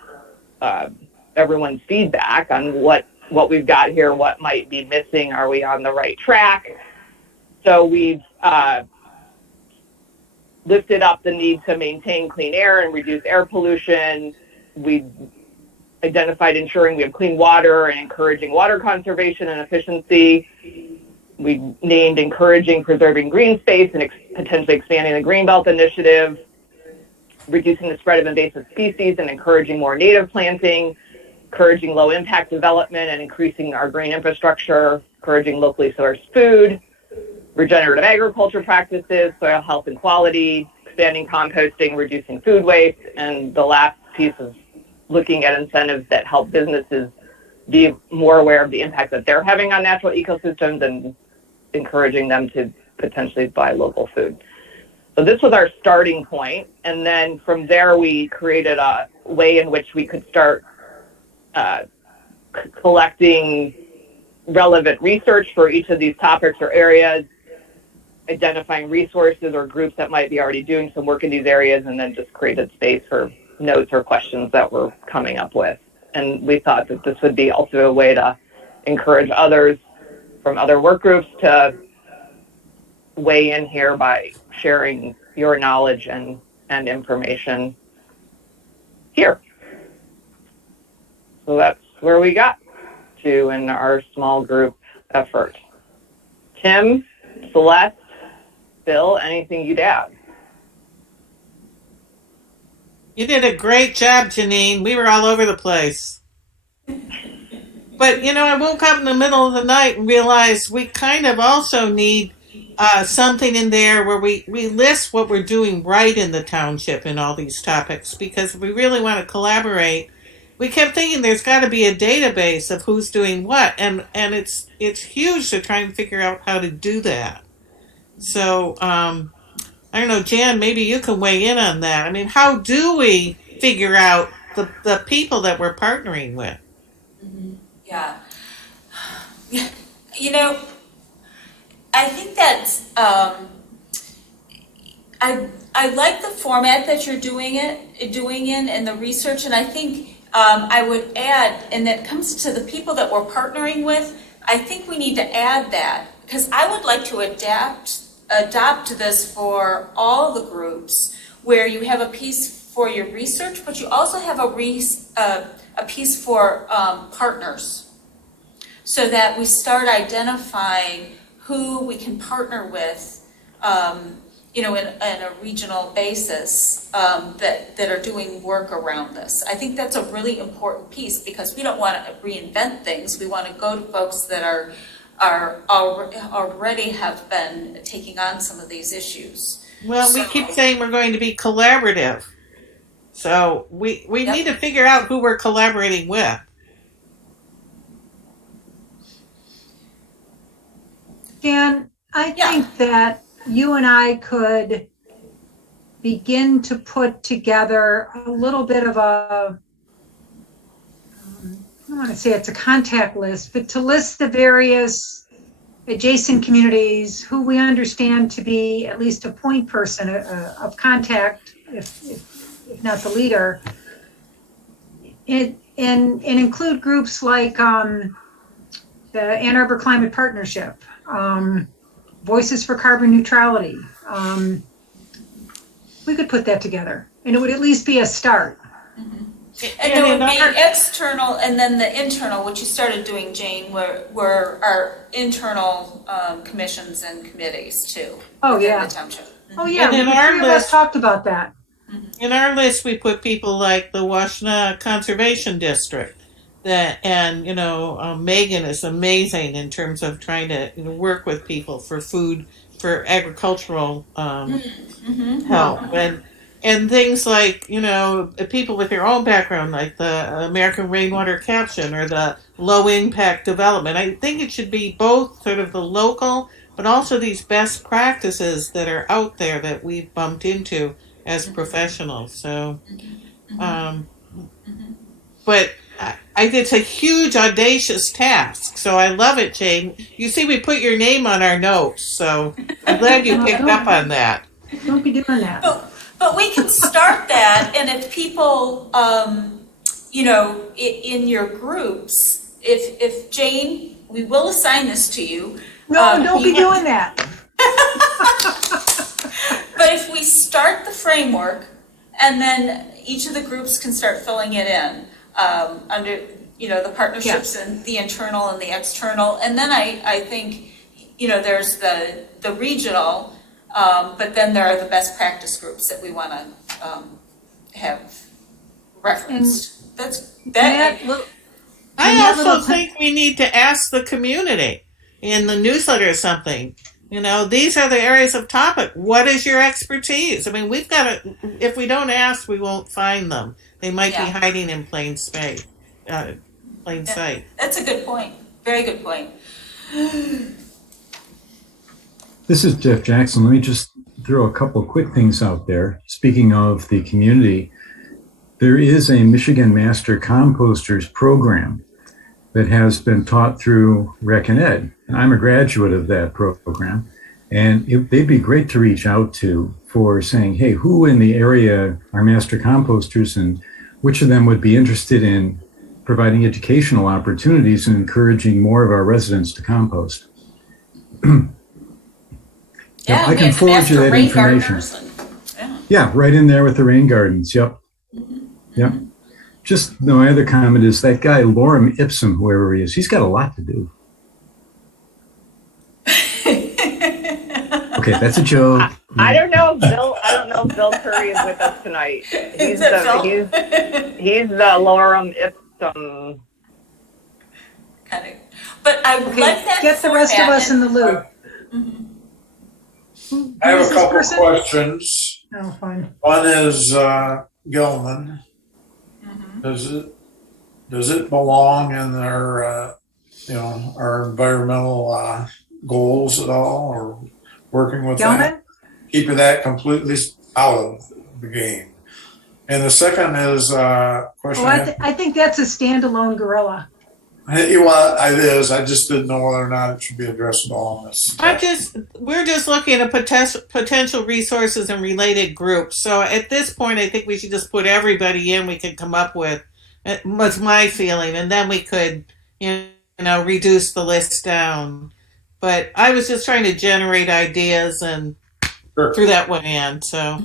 everyone's feedback on what we've got here, what might be missing, are we on the right track? So we've lifted up the need to maintain clean air and reduce air pollution. We identified ensuring we have clean water and encouraging water conservation and efficiency. We named encouraging preserving green space and potentially expanding the Greenbelt Initiative, reducing the spread of invasive species and encouraging more native planting, encouraging low impact development and increasing our green infrastructure, encouraging locally sourced food, regenerative agriculture practices, soil health and quality, expanding composting, reducing food waste, and the last piece is looking at incentives that help businesses be more aware of the impact that they're having on natural ecosystems and encouraging them to potentially buy local food. So this was our starting point, and then from there we created a way in which we could start collecting relevant research for each of these topics or areas, identifying resources or groups that might be already doing some work in these areas, and then just created space for notes or questions that we're coming up with. And we thought that this would be also a way to encourage others from other work groups to weigh in here by sharing your knowledge and information here. So that's where we got to in our small group effort. Tim, Celeste, Bill, anything you'd add? You did a great job, Janine. We were all over the place. But, you know, I woke up in the middle of the night and realized we kind of also need something in there where we list what we're doing right in the township in all these topics, because if we really want to collaborate, we kept thinking there's got to be a database of who's doing what, and it's huge to try and figure out how to do that. So, I don't know, Jan, maybe you can weigh in on that. I mean, how do we figure out the people that we're partnering with? Yeah. You know, I think that's, I like the format that you're doing in and the research, and I think I would add, and that comes to the people that we're partnering with, I think we need to add that, because I would like to adopt this for all the groups, where you have a piece for your research, but you also have a piece for partners, so that we start identifying who we can partner with, you know, in a regional basis, that are doing work around this. I think that's a really important piece, because we don't want to reinvent things. We want to go to folks that are already have been taking on some of these issues. Well, we keep saying we're going to be collaborative. So we need to figure out who we're collaborating with. Dan, I think that you and I could begin to put together a little bit of a, I don't want to say it's a contact list, but to list the various adjacent communities who we understand to be at least a point person of contact, if not the leader, and include groups like the Ann Arbor Climate Partnership, Voices for Carbon Neutrality. We could put that together, and it would at least be a start. Mm-hmm. And there would be external and then the internal, which you started doing, Jane, were our internal commissions and committees too. Oh yeah. The township. Oh yeah. And in our list, talked about that. In our list, we put people like the Washington Conservation District. And you know, Megan is amazing in terms of trying to work with people for food, for agricultural help, and things like, you know, people with their own background, like the American Rainwater Caption or the Low Impact Development. I think it should be both sort of the local, but also these best practices that are out there that we've bumped into as professionals. So, but it's a huge, audacious task. So I love it, Jane. You see, we put your name on our notes, so I'm glad you picked up on that. Don't be doing that. But we can start that, and if people, you know, in your groups, if Jane, we will assign this to you. No, don't be doing that. But if we start the framework, and then each of the groups can start filling it in under, you know, the partnerships and the internal and the external, and then I think, you know, there's the regional. But then there are the best practice groups that we want to have referenced. I also think we need to ask the community in the newsletter or something. You know, these are the areas of topic. What is your expertise? I mean, we've got to, if we don't ask, we won't find them. They might be hiding in plain sight. That's a good point. Very good point. This is Jeff Jackson. Let me just throw a couple of quick things out there. Speaking of the community, There is a Michigan Master Composters program that has been taught through Rec and Ed. And I'm a graduate of that program. And they'd be great to reach out to for saying, hey, who in the area are master composters and which of them would be interested in providing educational opportunities and encouraging more of our residents to compost. Yeah, I can forward you that information. Yeah, right in there with the rain gardens. Yep. Yep. Just my other comment is that guy, Lorem Ipsum, whoever he is, he's got a lot to do. Okay, that's a joke. I don't know if Bill Curry is with us tonight. He's the lorem ipsum kind of. But I Okay, like that. get the rest of us in the loop. I have a couple questions. Oh, fine. One is Gilman. Does it belong in their our environmental goals at all, or working with that? Keeping that completely out of the game. And the second is question. I think that's a standalone gorilla. Well, it is. I just didn't know whether or not it should be addressed at all in this. We're just looking at potential resources and related groups. So at this point, I think we should just put everybody in we could come up with. Was my feeling, and then we could, reduce the list down. But I was just trying to generate ideas and threw that one in. So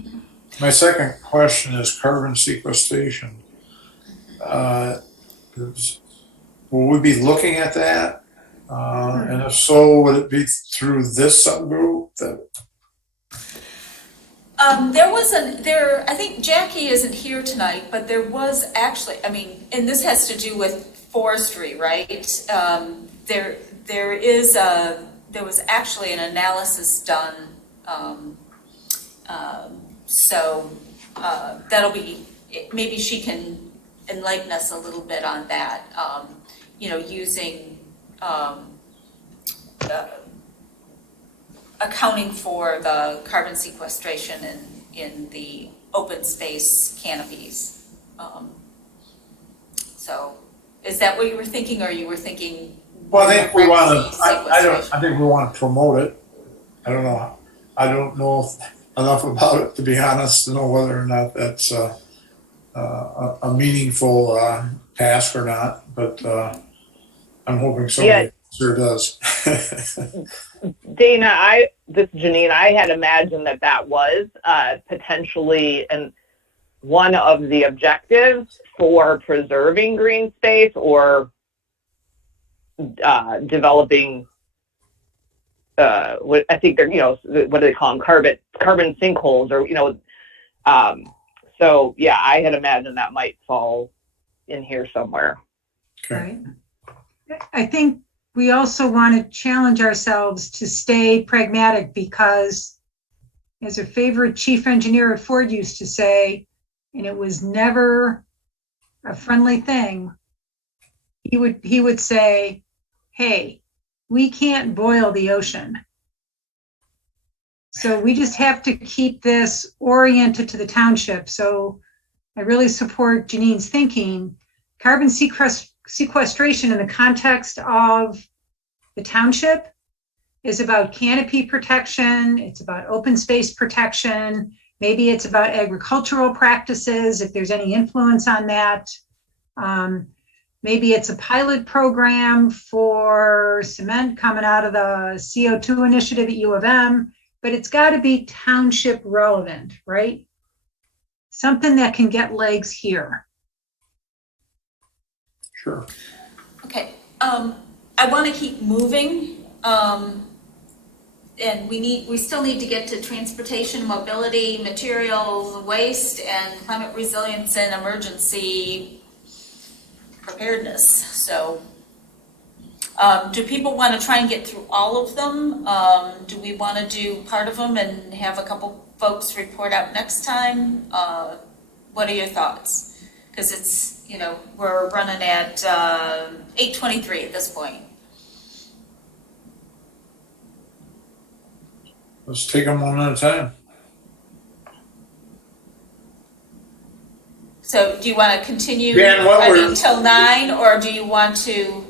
my second question is carbon sequestration. Will we be looking at that? And if so, would it be through this subgroup? I think Jackie isn't here tonight, but there was actually, and this has to do with forestry, right? There was actually an analysis done. That'll be, maybe she can enlighten us a little bit on that. Using accounting for the carbon sequestration in the open space canopies. So is that what you were thinking, or you were thinking? Well, I think we want to, I think we want to promote it. I don't know enough about it, to be honest, to know whether or not that's a meaningful task or not, but I'm hoping somebody sure does. Dana, this is Janine, I had imagined that was potentially one of the objectives for preserving green space or developing what I think they're, what do they call them? Carbon sinkholes, or, so yeah, I had imagined that might fall in here somewhere. Okay. Right. I think we also want to challenge ourselves to stay pragmatic, because as a favorite chief engineer at Ford used to say, and it was never a friendly thing, he would say, hey, we can't boil the ocean. So we just have to keep this oriented to the township. So I really support Janine's thinking. Carbon sequestration in the context of the township is about canopy protection. It's about open space protection. Maybe it's about agricultural practices, if there's any influence on that. Maybe it's a pilot program for cement coming out of the CO2 initiative at U of M, but it's got to be township relevant, right? Something that can get legs here. Sure. Okay, I want to keep moving, and we still need to get to transportation, mobility, materials, waste, and climate resilience and emergency preparedness. So, do people want to try and get through all of them? Do we want to do part of them and have a couple folks report out next time? What are your thoughts? Because it's, we're running at 8:23 at this point. Let's take them one at a time. So do you want to continue, Dan, what were- till 9, or do you want to,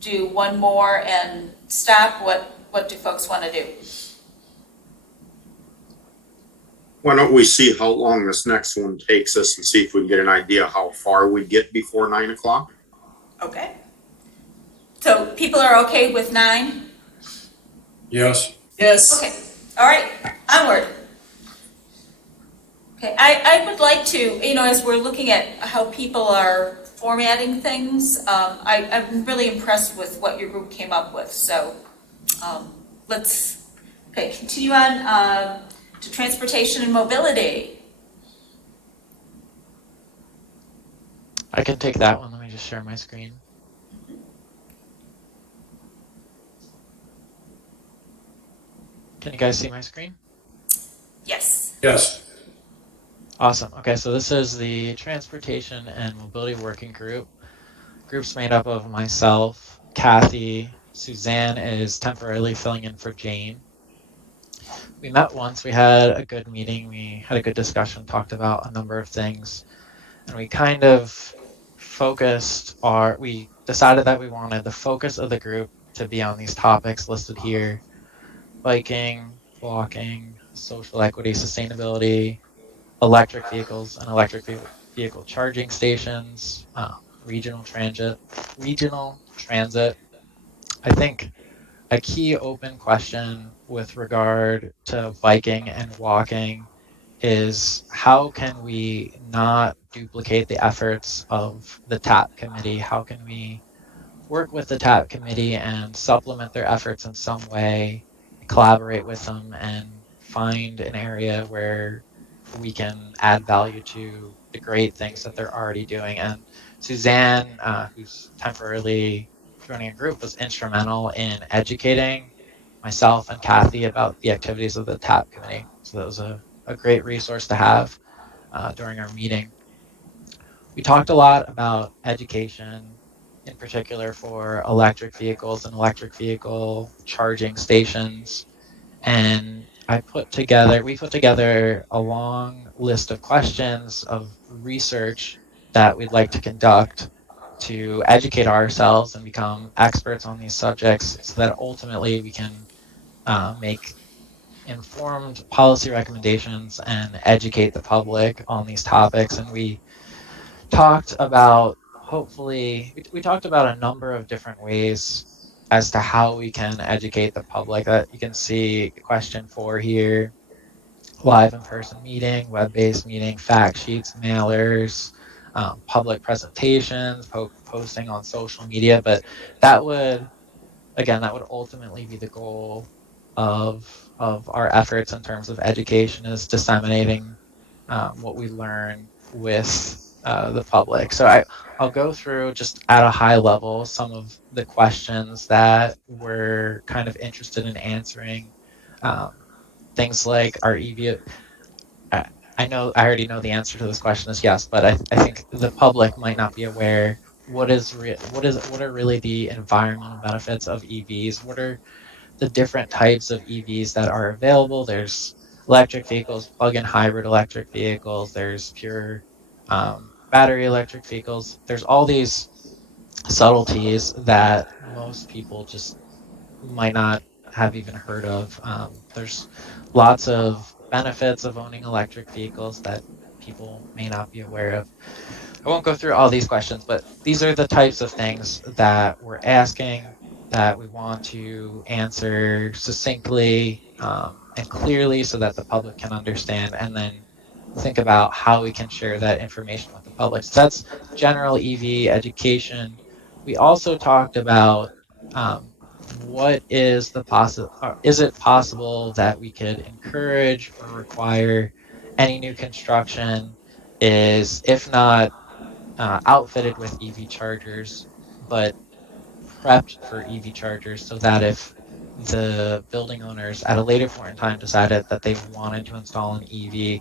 do one more and stop? What do folks want to do? Why don't we see how long this next one takes us and see if we can get an idea how far we get before 9 o'clock? Okay. So people are okay with 9? Yes. Yes. Okay, all right, onward. Okay, I would like to, as we're looking at how people are formatting things, I'm really impressed with what your group came up with. So let's continue on to transportation and mobility. I can take that one. Let me just share my screen. Can you guys see my screen? Yes. Yes. Awesome. Okay, so this is the Transportation and Mobility Working Group. Group's made up of myself, Kathy, Suzanne is temporarily filling in for Jane. We met once, we had a good meeting, we had a good discussion, talked about a number of things, and we kind of we decided that we wanted the focus of the group to be on these topics listed here: biking, walking, social equity, sustainability, electric vehicles and electric vehicle charging stations, regional transit. I think a key open question with regard to biking and walking is how can we not duplicate the efforts of the TAP committee? How can we work with the TAP committee and supplement their efforts in some way, collaborate with them, and find an area where we can add value to the great things that they're already doing? And Suzanne, who's temporarily joining a group, was instrumental in educating myself and Kathy about the activities of the TAP committee. So that was a great resource to have during our meeting. We talked a lot about education, in particular for electric vehicles and electric vehicle charging stations. And we put together a long list of questions of research that we'd like to conduct to educate ourselves and become experts on these subjects so that ultimately we can make informed policy recommendations and educate the public on these topics. And we talked about we talked about a number of different ways as to how we can educate the public. That you can see question 4 here: live in-person meeting, web-based meeting, fact sheets, mailers, public presentations, posting on social media. But that would ultimately be the goal of our efforts in terms of education, is disseminating what we learn with the public. So I'll go through just at a high level some of the questions that we're kind of interested in answering. Things like, are EV? I know I already know the answer to this question is yes, but I think the public might not be aware what are really the environmental benefits of EVs. What are the different types of EVs that are available? There's electric vehicles, plug-in hybrid electric vehicles, there's pure battery electric vehicles. There's all these subtleties that most people just might not have even heard of. There's lots of benefits of owning electric vehicles that people may not be aware of. I won't go through all these questions, but these are the types of things that we're asking, that we want to answer succinctly and clearly so that the public can understand, and then think about how we can share that information with the public. So that's general EV education. We also talked about what is is it possible that we could encourage or require any new construction is, if not outfitted with EV chargers, but prepped for EV chargers, so that if the building owners at a later point in time decided that they wanted to install an EV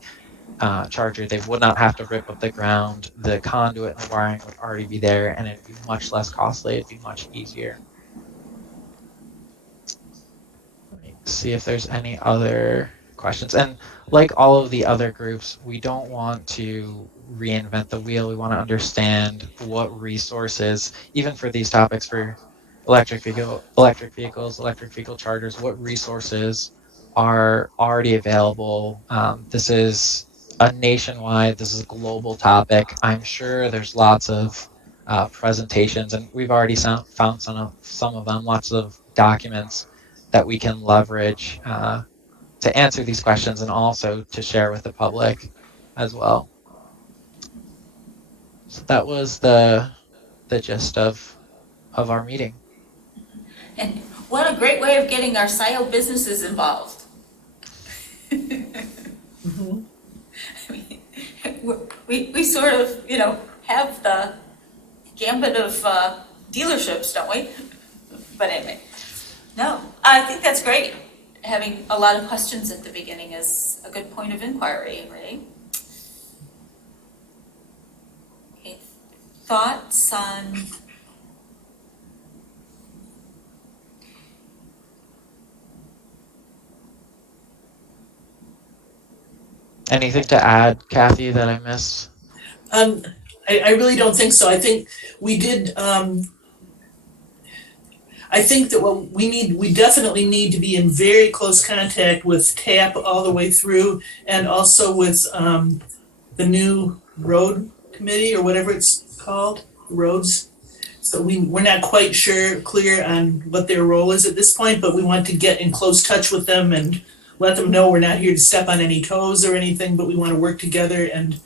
charger, they would not have to rip up the ground. The conduit and the wiring would already be there, and it'd be much less costly. It'd be much easier. Let me see if there's any other questions. And like all of the other groups, we don't want to reinvent the wheel. We want to understand what resources, even for these topics for electric vehicles, electric vehicle chargers, what resources are already available. This is a nationwide, this is a global topic. I'm sure there's lots of presentations, and we've already found some of them, lots of documents that we can leverage to answer these questions and also to share with the public as well. So that was the gist of our meeting. And what a great way of getting our Scio businesses involved. Mhm. I mean, we sort of, have the gambit of dealerships, don't we? But anyway, no, I think that's great. Having a lot of questions at the beginning is a good point of inquiry, right? Okay, thoughts on? Anything to add, Kathy, that I missed? I really don't think so. I think we did, I think that we definitely need to be in very close contact with TAP all the way through, and also with the new road committee or whatever it's called, roads. So we're not quite clear on what their role is at this point, but we want to get in close touch with them and let them know we're not here to step on any toes or anything, but we want to work together and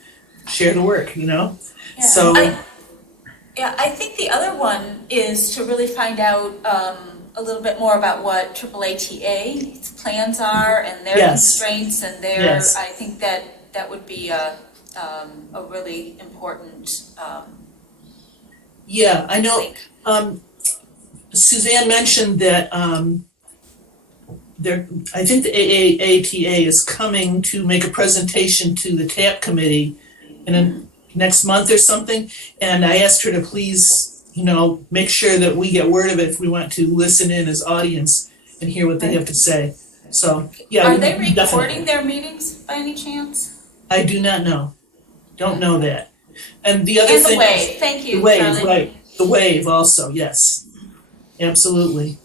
share the work, Yeah, So I think the other one is to really find out a little bit more about what AAATA's plans are and their Yes. constraints and their. Yes. I think that would be a really important. Yeah, I know. link. Suzanne mentioned that I think the AAATA is coming to make a presentation to the TAP committee in next month or something. And I asked her to please, make sure that we get word of it if we want to listen in as audience and hear what they have to say. So, yeah. Are they recording definitely. their meetings by any chance? I do not know. Don't know that. And the other And the thing. wave. Thank you, The wave, Charlie. right. The wave also, yes. Absolutely.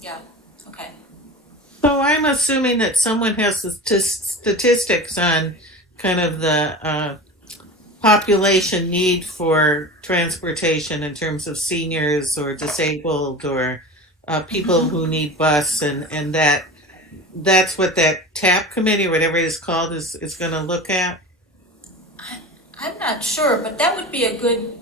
Yeah. Okay. So I'm assuming that someone has the statistics on kind of the population need for transportation in terms of seniors or disabled or people who need bus, and that's what that TAP committee or whatever it is called is going to look at. I'm not sure, but that would be a good.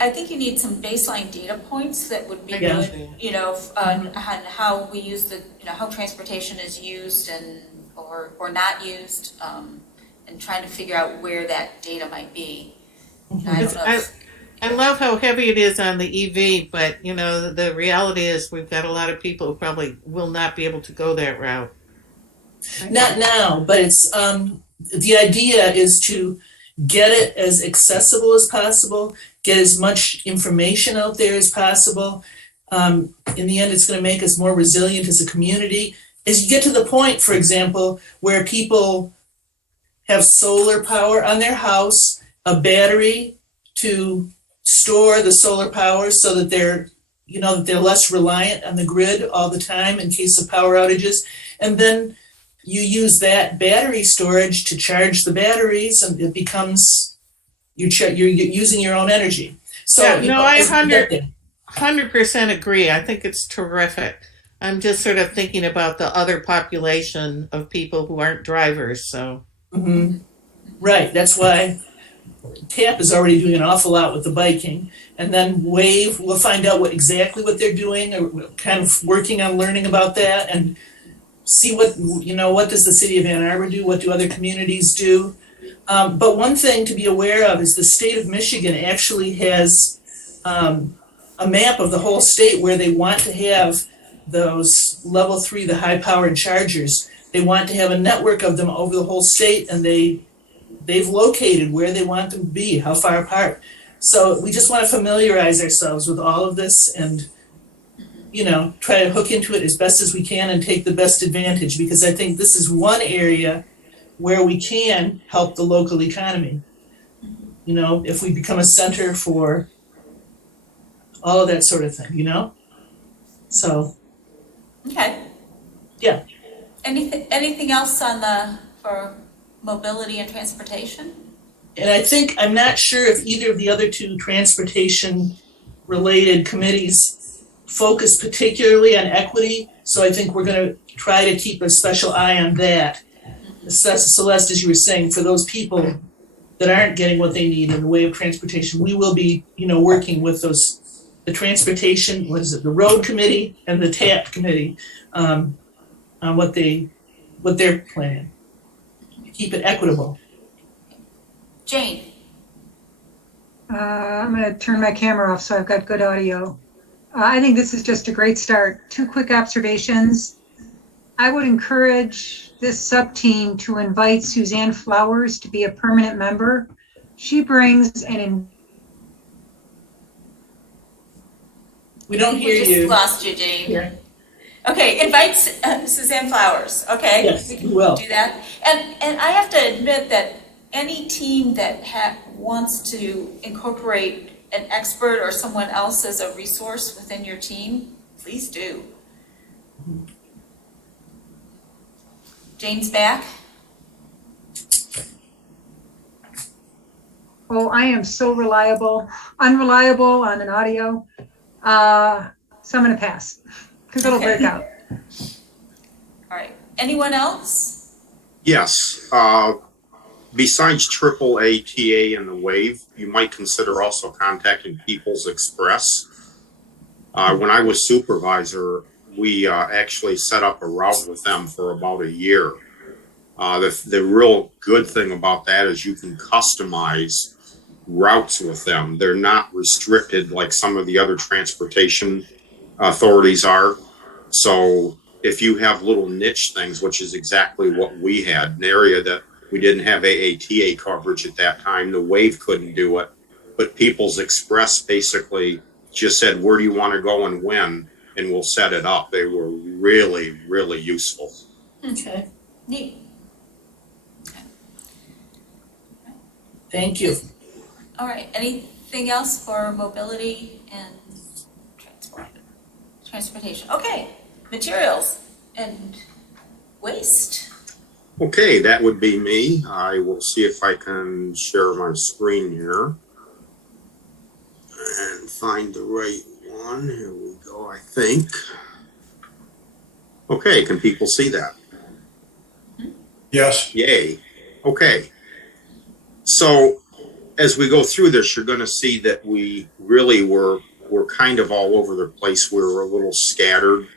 I think you need some baseline data points that would be Yeah. good, on how we use how transportation is used and or not used, and trying to figure out where that data might be. I don't know. I love how heavy it is on the EV, but the reality is we've got a lot of people who probably will not be able to go that route. Not now, but it's the idea is to get it as accessible as possible, get as much information out there as possible. In the end, it's going to make us more resilient as a community. As you get to the point, for example, where people have solar power on their house, a battery to store the solar power so that they're less reliant on the grid all the time in case of power outages. And then you use that battery storage to charge the batteries, and it becomes you're using your own energy. So Yeah, no, I as we get there. 100% agree. I think it's terrific. I'm just sort of thinking about the other population of people who aren't drivers. So, Right, that's why TAP is already doing an awful lot with the biking, and then Wave, we'll find out exactly what they're doing, or we're kind of working on learning about that, and see what does the city of Ann Arbor do, what do other communities do. But one thing to be aware of is the state of Michigan actually has a map of the whole state where they want to have those level 3, the high-powered chargers. They want to have a network of them over the whole state, and they've located where they want them to be, how far apart. So we just want to familiarize ourselves with all of this and, try to hook into it as best as we can and take the best advantage, because I think this is one area where we can help the local economy. If we become a center for all of that sort of thing, So, Okay. Yeah. Anything else for mobility and transportation? and I'm not sure if either of the other two transportation related committees focus particularly on equity. So I think we're going to try to keep a special eye on that. Celeste, as you were saying, for those people that aren't getting what they need in the way of transportation, we will be, working with the transportation, the road committee and the TAP committee, on what they're planning. Keep it equitable. Jane? I'm going to turn my camera off so I've got good audio. I think this is just a great start. 2 quick observations. I would encourage this sub-team to invite Suzanne Flowers to be a permanent member. She brings We don't hear We you. just lost you, Jane. Yeah. Okay, invite Suzanne Flowers, okay? Yes, we we can will. do that. And I have to admit that any team that wants to incorporate an expert or someone else as a resource within your team, please do. Jane's back. Oh, I am so unreliable on an audio. So I'm going to pass because it'll break out. All right. Anyone else? Yes. Besides AAA, TA, and the WAVE, you might consider also contacting People's Express. When I was supervisor, we actually set up a route with them for about a year. The real good thing about that is you can customize routes with them. They're not restricted like some of the other transportation authorities are. So if you have little niche things, which is exactly what we had, an area that we didn't have AATA coverage at that time, the WAVE couldn't do it, but People's Express basically just said, where do you want to go and when, and we'll set it up. They were really, really useful. Okay, neat. Thank you. All right, anything else for mobility and transportation? Okay, materials and waste. Okay, that would be me. I will see if I can share my screen here and find the right one. Here we go, I think. Okay, can people see that? Yes. Yay. Okay. So as we go through this, you're going to see that we really were kind of all over the place. We were a little scattered.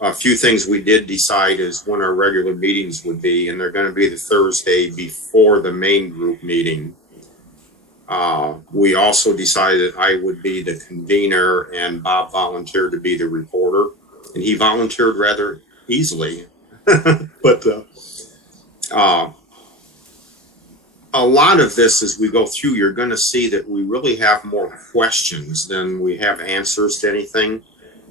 A few things we did decide is when our regular meetings would be, and they're going to be the Thursday before the main group meeting. We also decided I would be the convener and Bob volunteered to be the reporter, and he volunteered rather easily. But a lot of this, as we go through, you're going to see that we really have more questions than we have answers to anything.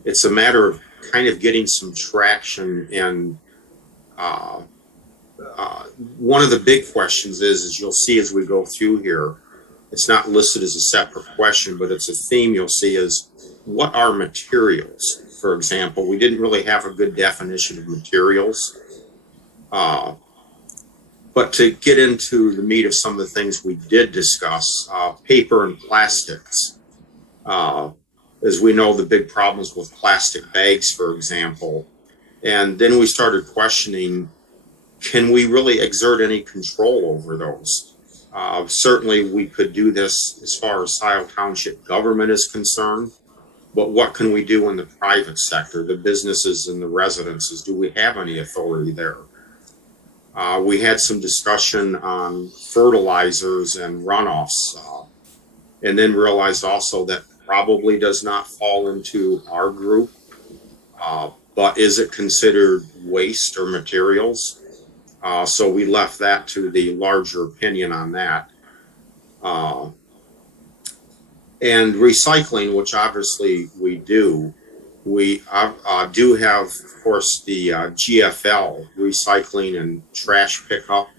It's a matter of kind of getting some traction. And one of the big questions is you'll see as we go through here, it's not listed as a separate question, but it's a theme you'll see is what are materials? For example, we didn't really have a good definition of materials. But to get into the meat of some of the things we did discuss, paper and plastics. As we know, the big problems with plastic bags, for example. And then we started questioning, can we really exert any control over those? Certainly we could do this as far as Scio Township government is concerned, but what can we do in the private sector, the businesses and the residences? Do we have any authority there? We had some discussion on fertilizers and runoffs, and then realized also that probably does not fall into our group, but is it considered waste or materials? So we left that to the larger opinion on that. And recycling, which obviously we do, We do have, of course, the GFL, recycling and trash pickup,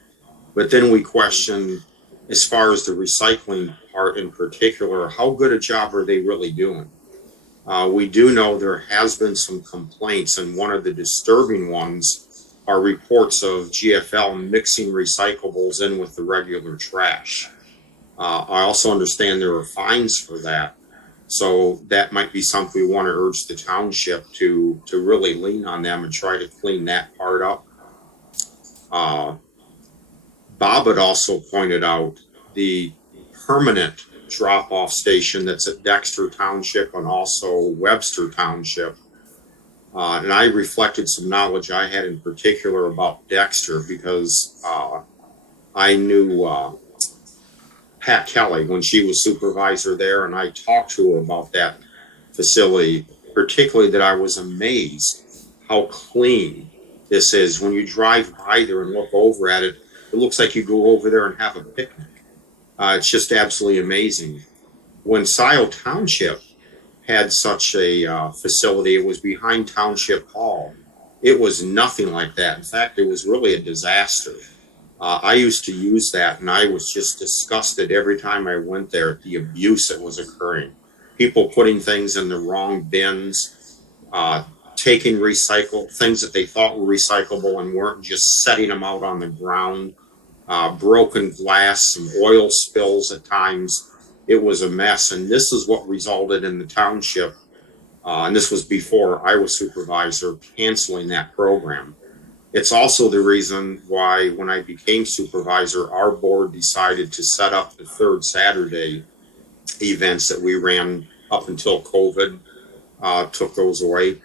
but then we question, as far as the recycling part in particular, how good a job are they really doing? We do know there has been some complaints, and one of the disturbing ones are reports of GFL mixing recyclables in with the regular trash. I also understand there are fines for that. So that might be something we want to urge the township to really lean on them and try to clean that part up. Bob had also pointed out the permanent drop-off station that's at Dexter Township and also Webster Township. And I reflected some knowledge I had in particular about Dexter because I knew Pat Kelly when she was supervisor there, and I talked to her about that facility, particularly that I was amazed how clean this is. When you drive by there and look over at it, it looks like you go over there and have a picnic. It's just absolutely amazing. When Scio Township had such a facility, it was behind Township Hall. It was nothing like that. In fact, it was really a disaster. I used to use that, and I was just disgusted every time I went there at the abuse that was occurring. People putting things in the wrong bins, taking recycled things that they thought were recyclable and weren't, just setting them out on the ground, broken glass, some oil spills at times. It was a mess, and this is what resulted in the township, and this was before I was supervisor, canceling that program. It's also the reason why when I became supervisor, our board decided to set up the third Saturday events that we ran up until COVID took those away,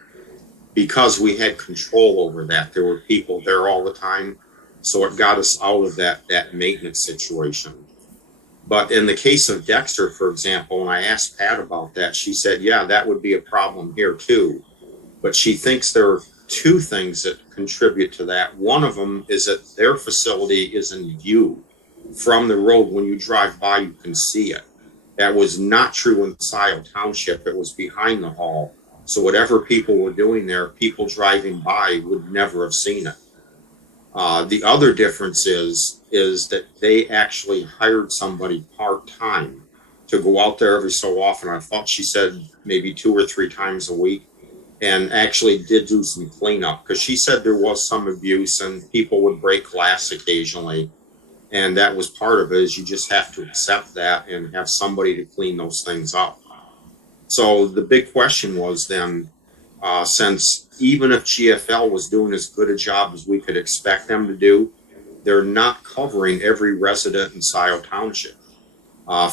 because we had control over that. There were people there all the time. So it got us out of that maintenance situation. But in the case of Dexter, for example, when I asked Pat about that, she said, yeah, that would be a problem here too. But she thinks there are two things that contribute to that. One of them is that their facility is in view from the road. When you drive by, you can see it. That was not true in Scio Township. It was behind the hall. So whatever people were doing there, people driving by would never have seen it. The other difference is that they actually hired somebody part-time to go out there every so often. I thought she said maybe 2 or 3 times a week, and actually did do some cleanup, because she said there was some abuse and people would break glass occasionally. And that was part of it, is you just have to accept that and have somebody to clean those things up. So the big question was then, since even if GFL was doing as good a job as we could expect them to do, they're not covering every resident in Scio Township.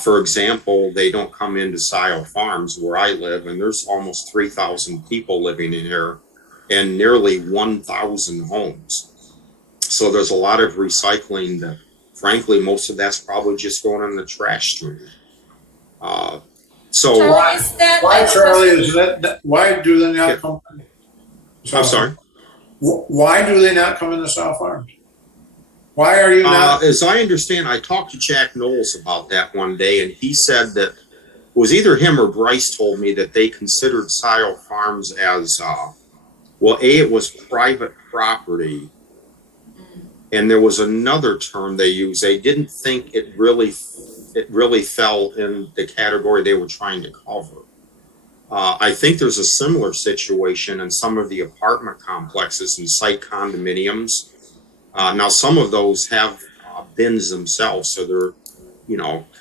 For example, they don't come into Scio Farms where I live, and there's almost 3,000 people living in here and nearly 1,000 homes. So there's a lot of recycling that, frankly, most of that's probably just going in the trash stream. So Charlie, is that Why, like- Charlie, is that? Why do they not come? I'm sorry. Why do they not come into South Farms? Why are you not? As I understand, I talked to Jack Knowles about that one day, and he said that it was either him or Bryce told me that they considered Scio Farms as, well, it was private property, and there was another term they used. They didn't think it really fell in the category they were trying to cover. I think there's a similar situation in some of the apartment complexes and site condominiums. Now, some of those have bins themselves, so they're,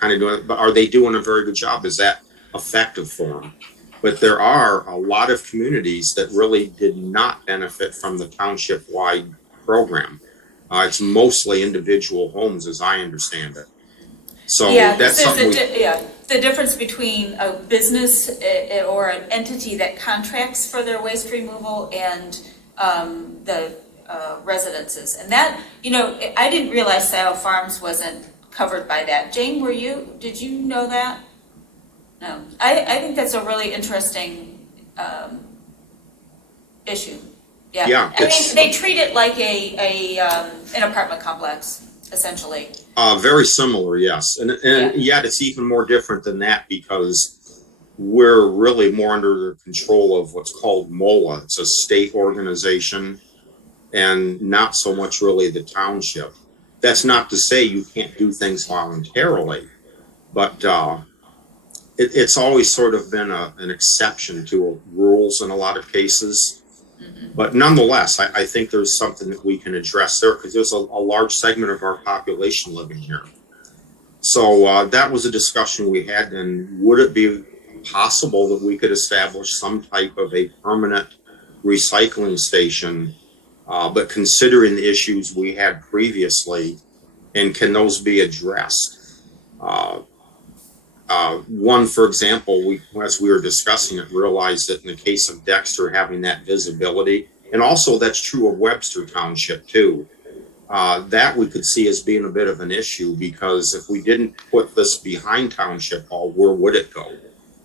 kind of doing it. But are they doing a very good job? Is that effective for them? But there are a lot of communities that really did not benefit from the township-wide program. It's mostly individual homes, as I understand it. So that's something. The difference between a business or an entity that contracts for their waste removal and the residences, and that, I didn't realize Scio Farms wasn't covered by that. Jane, did you know that? No, I think that's a really interesting issue. Yeah. I mean, they treat it like an apartment complex, essentially. Very similar, yes. And yet it's even more different than that, because we're really more under the control of what's called MOLA. It's a state organization, and not so much really the township. That's not to say you can't do things voluntarily, but it's always sort of been an exception to rules in a lot of cases. But nonetheless, I think there's something that we can address there, because there's a large segment of our population living here. So that was a discussion we had, and would it be possible that we could establish some type of a permanent recycling station, but considering the issues we had previously, and can those be addressed? One, for example, as we were discussing it, realized that in the case of Dexter having that visibility, and also that's true of Webster Township too, that we could see as being a bit of an issue, because if we didn't put this behind Township Hall, where would it go?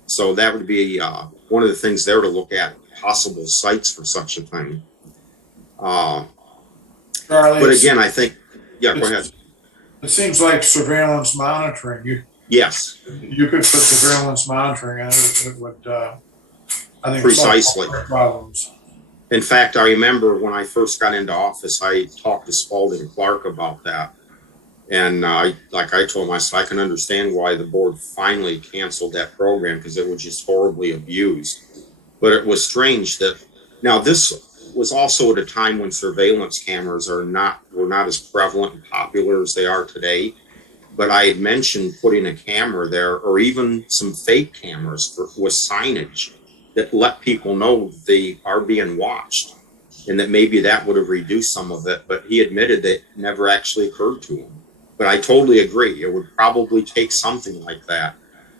So that would be one of the things there to look at, possible sites for such a thing. Charlie, But again, I think, yeah, go ahead. it seems like surveillance monitoring. Yes, You could put surveillance monitoring on it. It would, I think, precisely. solve problems. In fact, I remember when I first got into office, I talked to Spalding Clark about that. And like I told him, I said, I can understand why the board finally canceled that program, because it was just horribly abused. But it was strange that, now this was also at a time when surveillance cameras were not as prevalent and popular as they are today. But I had mentioned putting a camera there, or even some fake cameras with signage that let people know they are being watched, and that maybe that would have reduced some of it. But he admitted that it never actually occurred to him. But I totally agree. It would probably take something like that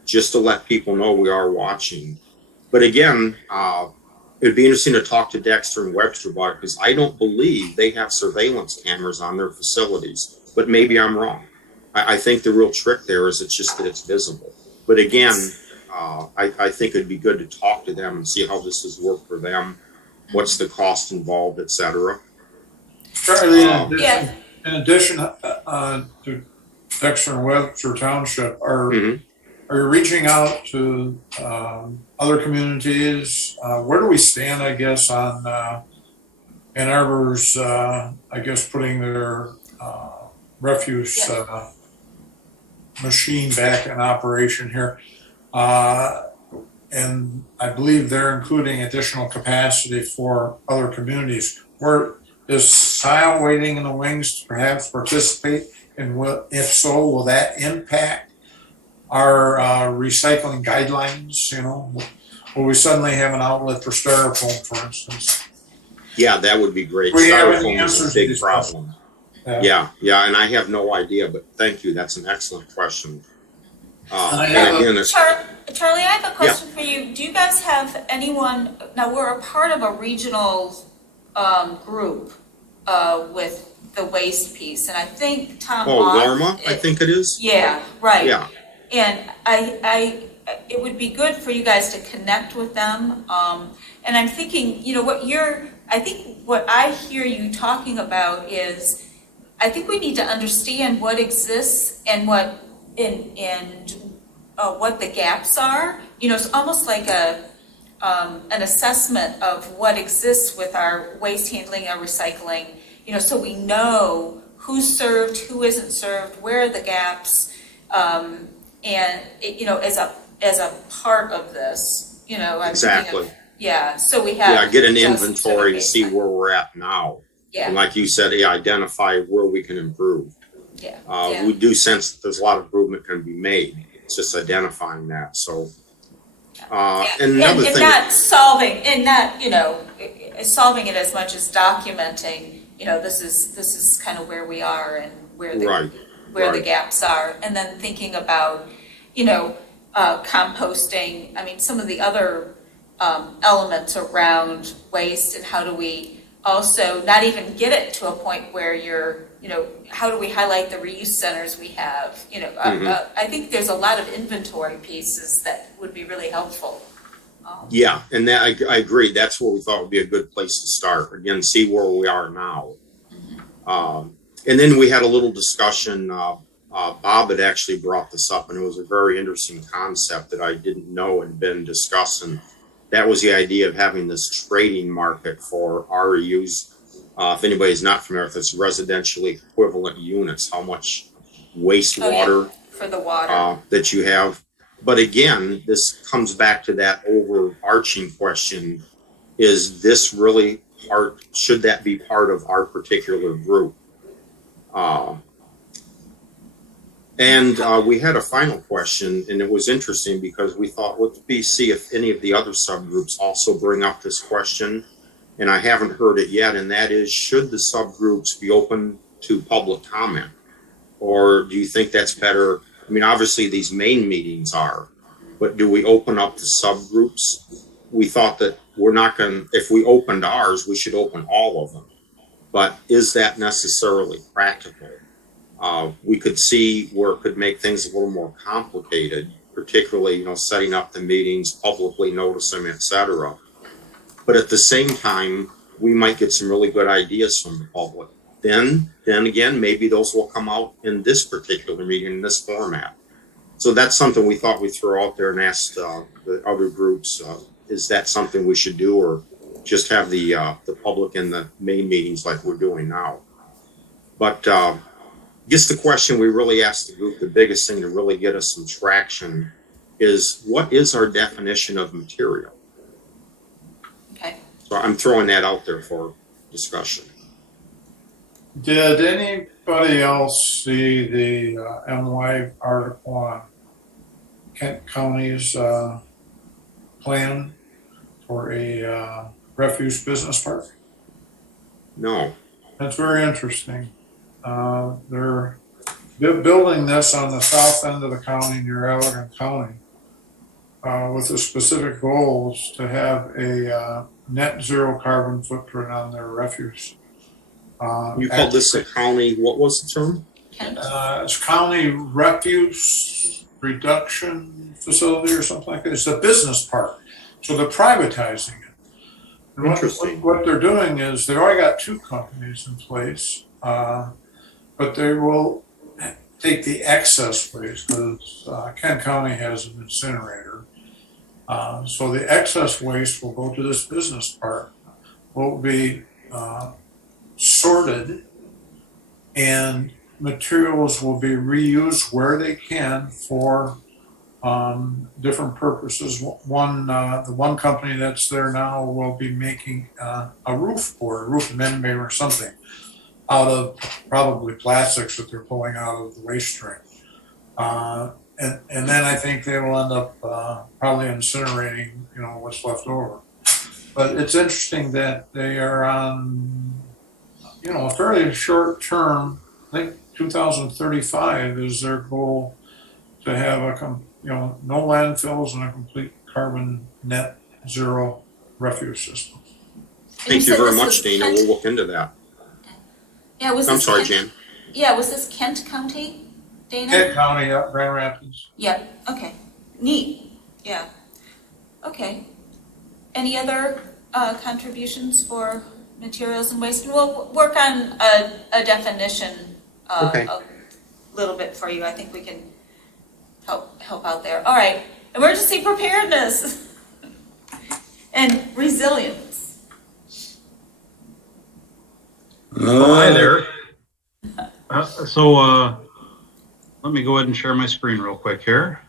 just to let people know we are watching. But again, it'd be interesting to talk to Dexter and Webster about it, because I don't believe they have surveillance cameras on their facilities. But maybe I'm wrong. I think the real trick there is it's just that it's visible. But again, I think it'd be good to talk to them and see how this has worked for them, what's the cost involved, et cetera. Charlie, Yeah. in addition to Dexter and Webster Township, are you reaching out to other communities? Where do we stand, I guess, on Ann Arbor's, I guess, putting their refuse machine back in operation here? And I believe they're including additional capacity for other communities. Where is Scio waiting in the wings to perhaps participate? And if so, will that impact our recycling guidelines? You know, will we suddenly have an outlet for styrofoam, for instance? Yeah, that would be great. We have any Styrofoam is answers a to big these problem. Yeah, and I have no idea, but thank you. That's an excellent question. And again, Charlie, I have a question for you. Do you guys have anyone, now we're a part of a regional group with the waste piece, and I think Tom Lorma, I think it is. Yeah, right. Yeah. And it would be good for you guys to connect with them. And I'm thinking, you know, I think what I hear you talking about is, I think we need to understand what exists and what what the gaps are. You know, it's almost like an assessment of what exists with our waste handling, our recycling. You know, so we know who's served, who isn't served, where are the gaps, and you know, as a part of this, you know, Exactly. So we have get an inventory to see where we're at now. Yeah. And like you said, identify where we can improve. We do sense that there's a lot of improvement can be made. It's just identifying that. So, and another thing, not solving, and not, you know, solving it as much as documenting. You know, this is kind of where we are and where the gaps are, and then thinking about, you know, composting. I mean, some of the other elements around waste, and how do we also not even get it to a point where you're, you know, how do we highlight the reuse centers we have? You know, I think there's a lot of inventory pieces that would be really helpful. And that I agree. That's where we thought would be a good place to start. Again, see where we are now. And then we had a little discussion Bob had actually brought this up, and it was a very interesting concept that I didn't know had been discussed. And that was the idea of having this trading market for REUs. If anybody's not familiar with this, residentially equivalent units, how much wastewater for the water. that you have. But again, this comes back to that overarching question: is this really part? Should that be part of our particular group? And we had a final question, and it was interesting because we thought, see if any of the other subgroups also bring up this question. And I haven't heard it yet, and that is, should the subgroups be open to public comment? Or do you think that's better? I mean, obviously these main meetings are, but do we open up to subgroups? We thought that we're not going to, if we opened ours, we should open all of them. But is that necessarily practical? We could see where it could make things a little more complicated, particularly, setting up the meetings, publicly notice them, etc. But at the same time, we might get some really good ideas from the public. Then again, maybe those will come out in this particular meeting, in this format. So that's something we thought we'd throw out there and ask the other groups, is that something we should do, or just have the public in the main meetings like we're doing now? But I guess the question we really asked the group, the biggest thing to really get us some traction, is what is our definition of material? Okay. So I'm throwing that out there for discussion. Did anybody else see the NY article on Kent County's plan for a refuse business park? No. That's very interesting. They're building this on the south end of the county near Allegan County with the specific goals to have a net zero carbon footprint on their refuse. You called this a county, what was the term? It's county refuse reduction facility or something like that. It's a business park. So they're privatizing it. And Interesting. What they're doing is they've already got two companies in place, but they will take the excess waste because Kent County has an incinerator. So the excess waste will go to this business park, will be sorted, and materials will be reused where they can for different purposes. The one company that's there now will be making a roof board, a roof membrane or something out of probably plastics that they're pulling out of the waste stream. And then I think they will end up probably incinerating, what's left over. But it's interesting that they are on, a fairly short term. I think 2035 is their goal to have no landfills and a complete carbon net zero refuse system. Thank you very much, Dana. We'll look into that. Yeah, I'm sorry, Jan. Yeah, was this Kent County, Dana? Kent County, Grand Rapids. Yep, okay. Neat, yeah. Okay. Any other contributions for materials and waste? We'll work on a definition Okay. a little bit for you. I think we can help out there. All right, emergency preparedness and resilience. Hi there. Let me go ahead and share my screen real quick here.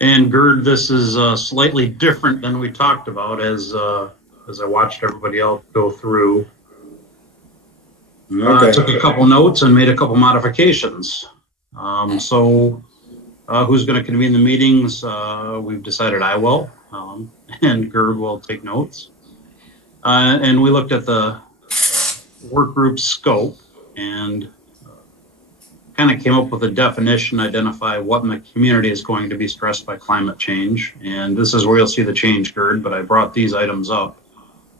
And Gerd, this is slightly different than we talked about as I watched everybody else go through. Okay. Took a couple notes and made a couple modifications. Who's going to convene the meetings? We've decided I will, and Gerd will take notes. And we looked at the work group scope and kind of came up with a definition, identify what in the community is going to be stressed by climate change. And this is where you'll see the change, Gerd, but I brought these items up.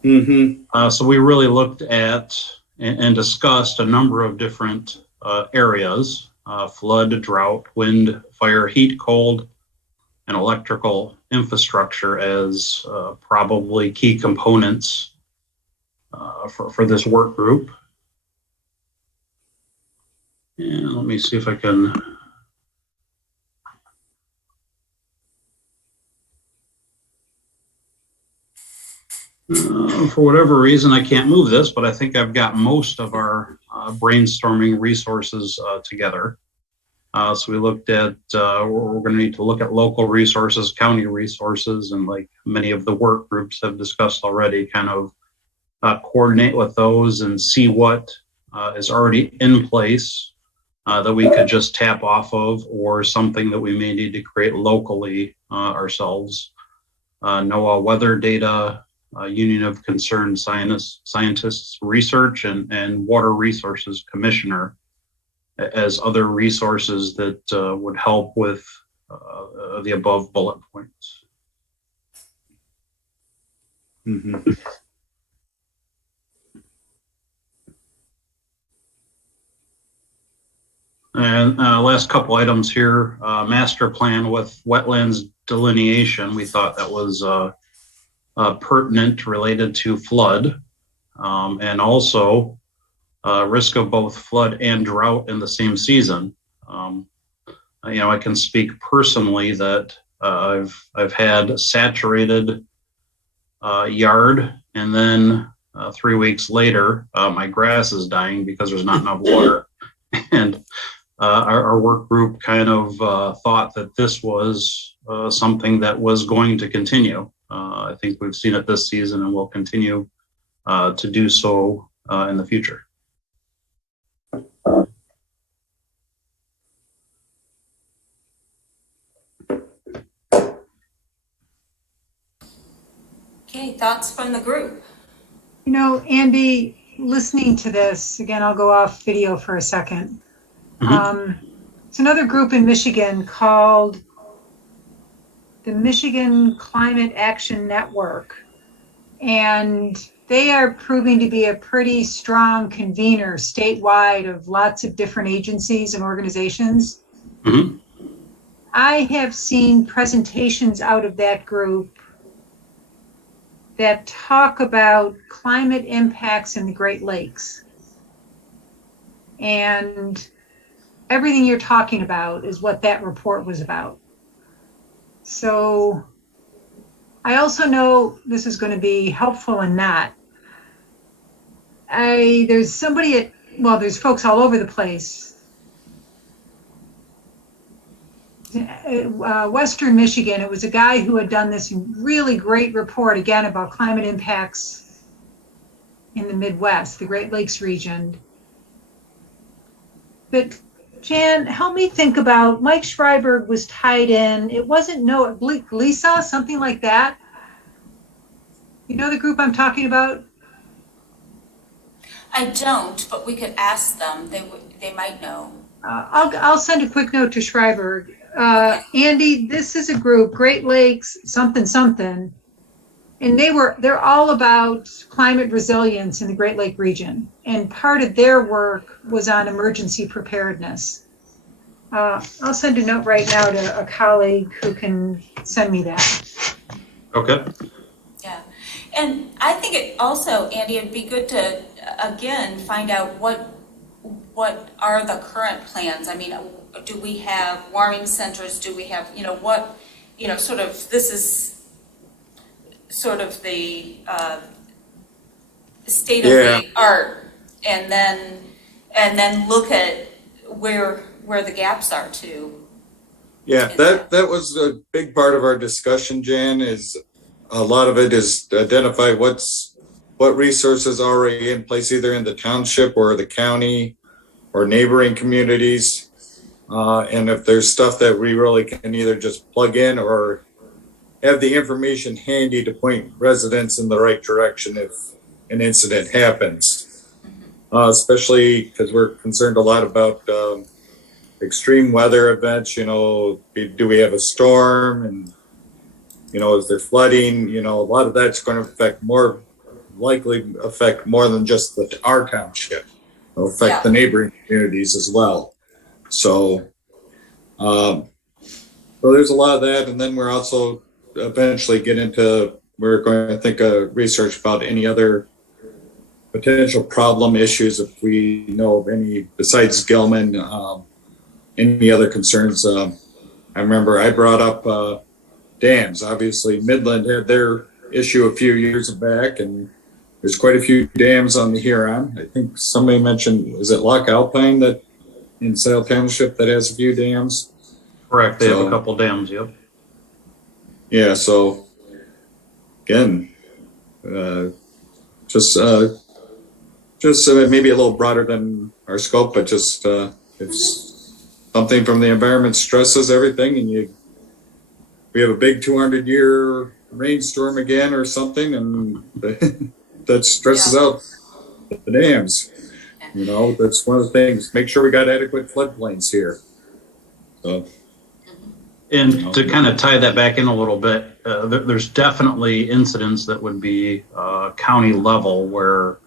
Mm-hmm. So we really looked at and discussed a number of different areas, flood, drought, wind, fire, heat, cold, and electrical infrastructure as probably key components for this work group. And let me see if I can. For whatever reason, I can't move this, but I think I've got most of our brainstorming resources together. So we looked at, we're going to need to look at local resources, county resources, and like many of the work groups have discussed already, kind of coordinate with those and see what is already in place that we could just tap off of, or something that we may need to create locally ourselves. NOAA weather data, Union of Concerned Scientists Research, and Water Resources Commissioner as other resources that would help with the above bullet points. Mm-hmm. And last couple items here, master plan with wetlands delineation. We thought that was pertinent, related to flood, and also risk of both flood and drought in the same season. I can speak personally that I've had saturated yard, and then 3 weeks later, my grass is dying because there's not enough water. And our work group kind of thought that this was something that was going to continue. I think we've seen it this season, and will continue to do so in the future. Okay, thoughts from the group? Andy, listening to this, again, I'll go off video for a second. It's another group in Michigan called the Michigan Climate Action Network. And they are proving to be a pretty strong convener statewide of lots of different agencies and organizations. Mm-hmm. I have seen presentations out of that group that talk about climate impacts in the Great Lakes. And everything you're talking about is what that report was about. So I also know this is going to be helpful and not. There's somebody there's folks all over the place. Western Michigan, it was a guy who had done this really great report, again, about climate impacts in the Midwest, the Great Lakes region. But Jan, help me think about, Mike Schreiberg was tied in. It wasn't Lisa, something like that. You know the group I'm talking about? I don't, but we could ask them. They might know. I'll send a quick note to Schreiberg. Andy, this is a group, Great Lakes something something, and they're all about climate resilience in the Great Lake region. And part of their work was on emergency preparedness. I'll send a note right now to a colleague who can send me that. Okay. Yeah. And I think it also, Andy, it'd be good to, again, find out what are the current plans. I mean, do we have warming centers? Do we have, sort of, this is sort of the state of the art, and then look at where the gaps are too. Yeah, that was a big part of our discussion, Jan, is a lot of it is to identify what resources are already in place, either in the township or the county or neighboring communities. And if there's stuff that we really can either just plug in or have the information handy to point residents in the right direction if an incident happens. Especially because we're concerned a lot about extreme weather events. Do we have a storm, and is there flooding? A lot of that's going to likely affect more than just our township. It'll affect the neighboring communities as well. So there's a lot of that, and then we're also we're going to think of research about any other potential problem issues if we know of any besides Gilman, any other concerns. I remember I brought up dams. Obviously, Midland had their issue a few years back, and there's quite a few dams on the Huron. I think somebody mentioned, is it Loch Alpine that in Sale Township that has a few dams? Correct. They have a couple dams. Yep. Yeah. So again, just maybe a little broader than our scope, but just if something from the environment stresses everything, and we have a big 200-year rainstorm again or something, and that stresses out the dams. You know, that's one of the things. Make sure we got adequate floodplains here. So. And to kind of tie that back in a little bit, there's definitely incidents that would be county level where,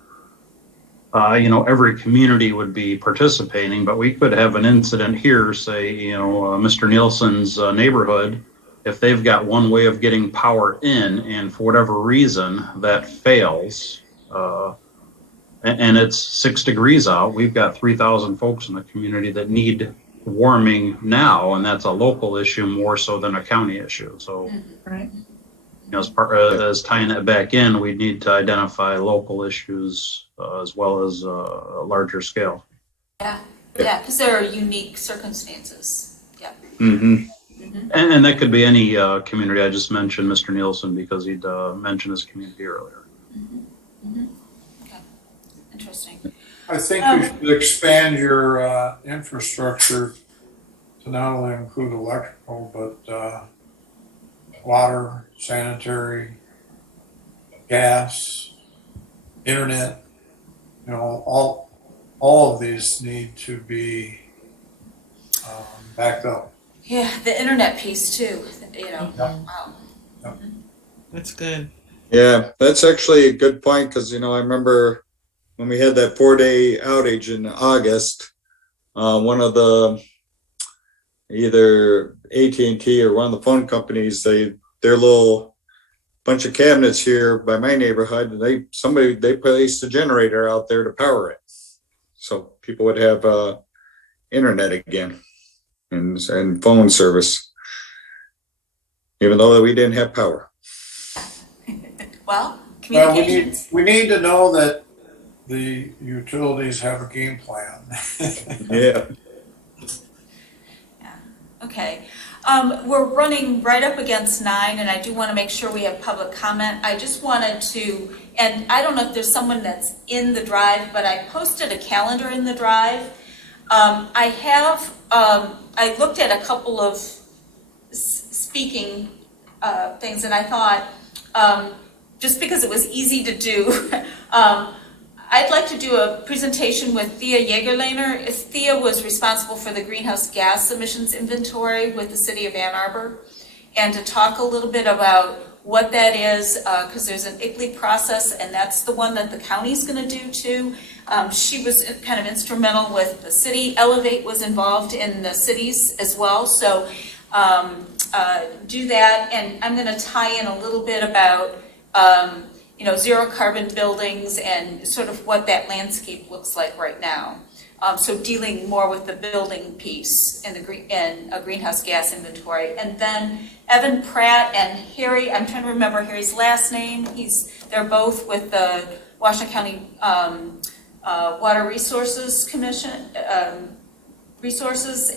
every community would be participating, but we could have an incident here, say, Mr. Nielsen's neighborhood, if they've got one way of getting power in and for whatever reason that fails, and it's 6 degrees out, we've got 3,000 folks in the community that need warming now, and that's a local issue more so than a county issue. So, right. As tying that back in, we need to identify local issues as well as a larger scale. Yeah, because there are unique circumstances. Yeah. Mm-hmm. And that could be any community. I just mentioned Mr. Nielsen because he'd mentioned his community earlier. Okay, interesting. I think we should expand your infrastructure to not only include electrical, but water, sanitary, gas, internet. All of these need to be backed up. Yeah, the internet piece too. Wow. That's good. Yeah, that's actually a good point because, I remember when we had that 4-day outage in August, one of the, either AT&T or one of the phone companies, their little bunch of cabinets here by my neighborhood, they placed a generator out there to power it. So people would have internet again and phone service, even though we didn't have power. Well, communications. We need to know that the utilities have a game plan. Yeah. Okay. We're running right up against 9, and I do want to make sure we have public comment. I just wanted to, and I don't know if there's someone that's in the drive, but I posted a calendar in the drive. I looked at a couple of speaking things, and I thought, just because it was easy to do, I'd like to do a presentation with Thea Jaegerleiner. Thea was responsible for the greenhouse gas emissions inventory with the city of Ann Arbor, and to talk a little bit about what that is, because there's an ICLEI process, and that's the one that the county's going to do too. She was kind of instrumental with the city. Elevate was involved in the cities as well, so do that. And I'm going to tie in a little bit about zero carbon buildings and sort of what that landscape looks like right now. So dealing more with the building piece and a greenhouse gas inventory. And then Evan Pratt and Harry, I'm trying to remember Harry's last name. They're both with the Washington County Water Resources Commission,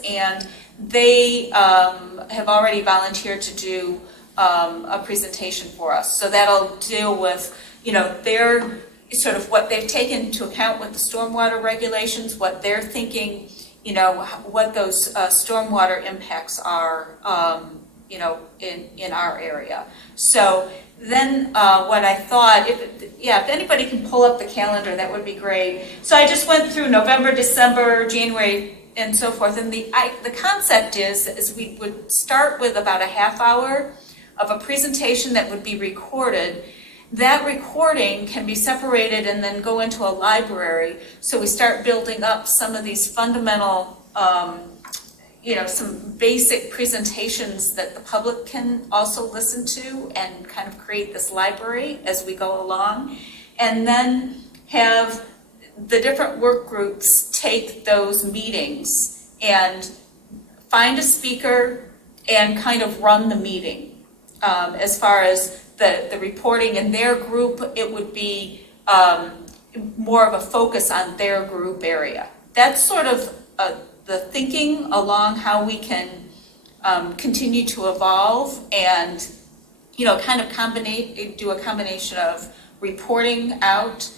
and they have already volunteered to do a presentation for us. So that'll deal with, their sort of what they've taken into account with the stormwater regulations, what they're thinking, what those stormwater impacts are, in our area. So then what I thought, if anybody can pull up the calendar, that would be great. So I just went through November, December, January, and so forth. And the concept is we would start with about a half hour of a presentation that would be recorded. That recording can be separated and then go into a library. So we start building up some of these fundamental, some basic presentations that the public can also listen to and kind of create this library as we go along. And then have the different work groups take those meetings and find a speaker and kind of run the meeting. As far as the reporting in their group, it would be more of a focus on their group area. That's sort of the thinking along how we can continue to evolve and, you know, kind of do a combination of reporting out,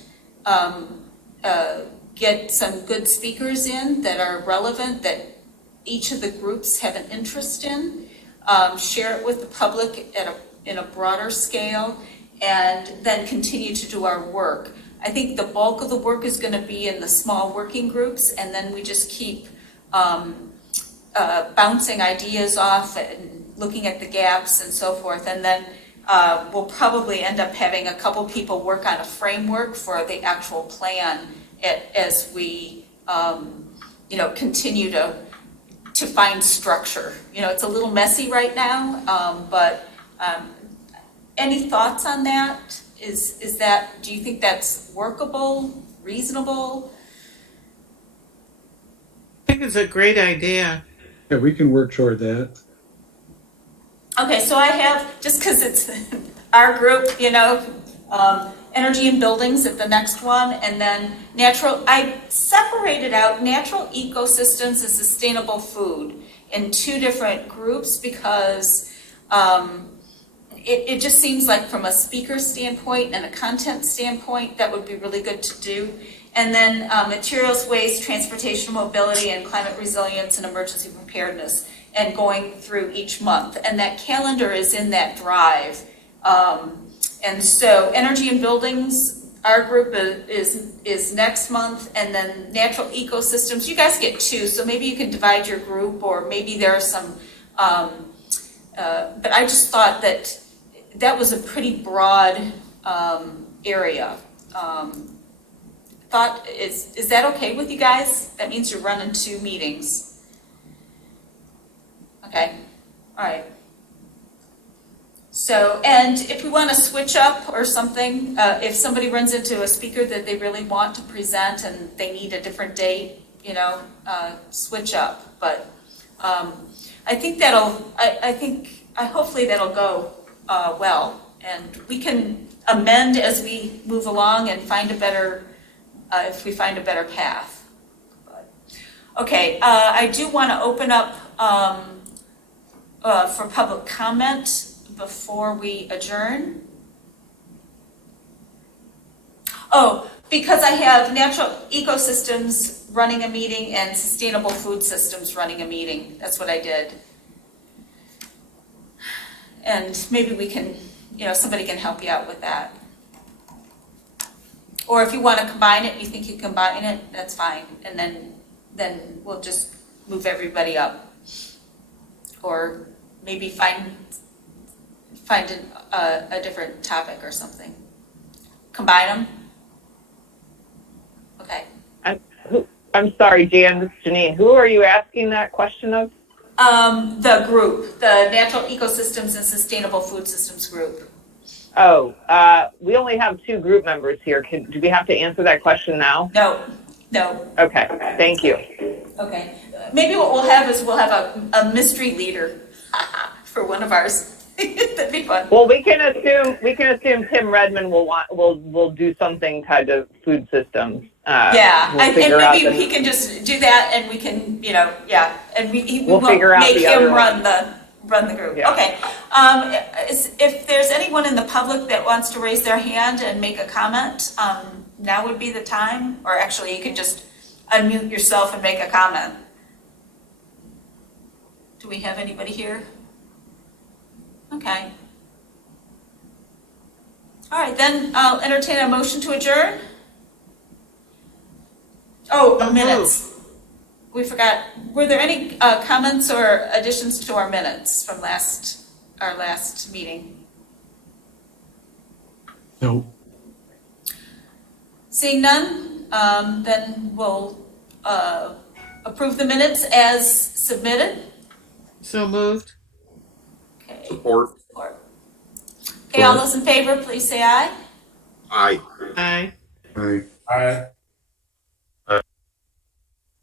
get some good speakers in that are relevant, that each of the groups have an interest in, share it with the public in a broader scale, and then continue to do our work. I think the bulk of the work is going to be in the small working groups, and then we just keep bouncing ideas off and looking at the gaps and so forth. And then we'll probably end up having a couple people work on a framework for the actual plan as we, you know, continue to find structure. You know, it's a little messy right now, but any thoughts on that? Is that, do you think that's workable, reasonable? I think it's a great idea. Yeah, we can work toward that. Okay, so I have, just because it's our group, you know, energy and buildings at the next one, and then I separated out natural ecosystems and sustainable food in two different groups because it just seems like from a speaker standpoint and a content standpoint, that would be really good to do. And then materials, waste, transportation, mobility, and climate resilience and emergency preparedness, and going through each month. And that calendar is in that drive. And so energy and buildings, our group is next month, and then natural ecosystems, you guys get two, so maybe you can divide your group, or maybe there are some, but I just thought that was a pretty broad area. Is that okay with you guys? That means you're running two meetings. Okay, all right. So, and if we want to switch up or something, if somebody runs into a speaker that they really want to present and they need a different date, you know, switch up. But I think hopefully that'll go well, and we can amend as we move along and find a better, if we find a better path. But, okay, I do want to open up for public comment before we adjourn. Oh, because I have natural ecosystems running a meeting and sustainable food systems running a meeting. That's what I did. And maybe we can, you know, somebody can help you out with that. Or if you want to combine it, you think you combine it, that's fine. And then we'll just move everybody up. Or maybe find a different topic or something. Combine them? Okay. I'm sorry, Jan, this is Janine. Who are you asking that question of? The group, the Natural Ecosystems and Sustainable Food Systems group. Oh, we only have two group members here. Do we have to answer that question now? No. Okay, thank you. Okay. Maybe what we'll have is a mystery leader for one of ours. That'd be fun. Well, we can assume Tim Redmond will do something tied to food systems. Yeah, we'll and maybe he can just do that, and we can, you know, yeah, and we'll figure out make the him other run the group. Yeah. Okay. If there's anyone in the public that wants to raise their hand and make a comment, now would be the time. Or actually, you could just unmute yourself and make a comment. Do we have anybody here? Okay. All right, then I'll entertain a motion to adjourn. Oh, minutes. We forgot. Were there any comments or additions to our minutes from our last meeting? No. Seeing none, then we'll approve the minutes as submitted. So moved. Okay. Support. Okay, all those in favor, please say aye. Aye. Aye. Aye. Aye.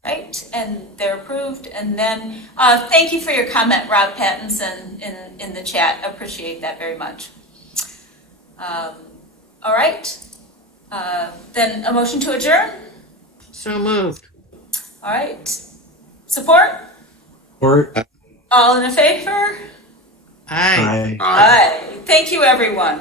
Right, and they're approved. And then, thank you for your comment, Rob Pattinson, in the chat. Appreciate that very much. All right, then a motion to adjourn. So moved. All right, support? Or All in favor? Aye. Aye. Thank you, everyone.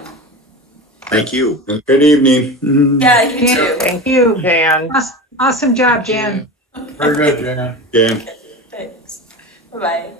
Thank you. Good evening. Yeah, you Yeah. too. Thank You. Jan. Awesome job, Jan. Very good, Jan. Dan. Thanks. Bye-bye.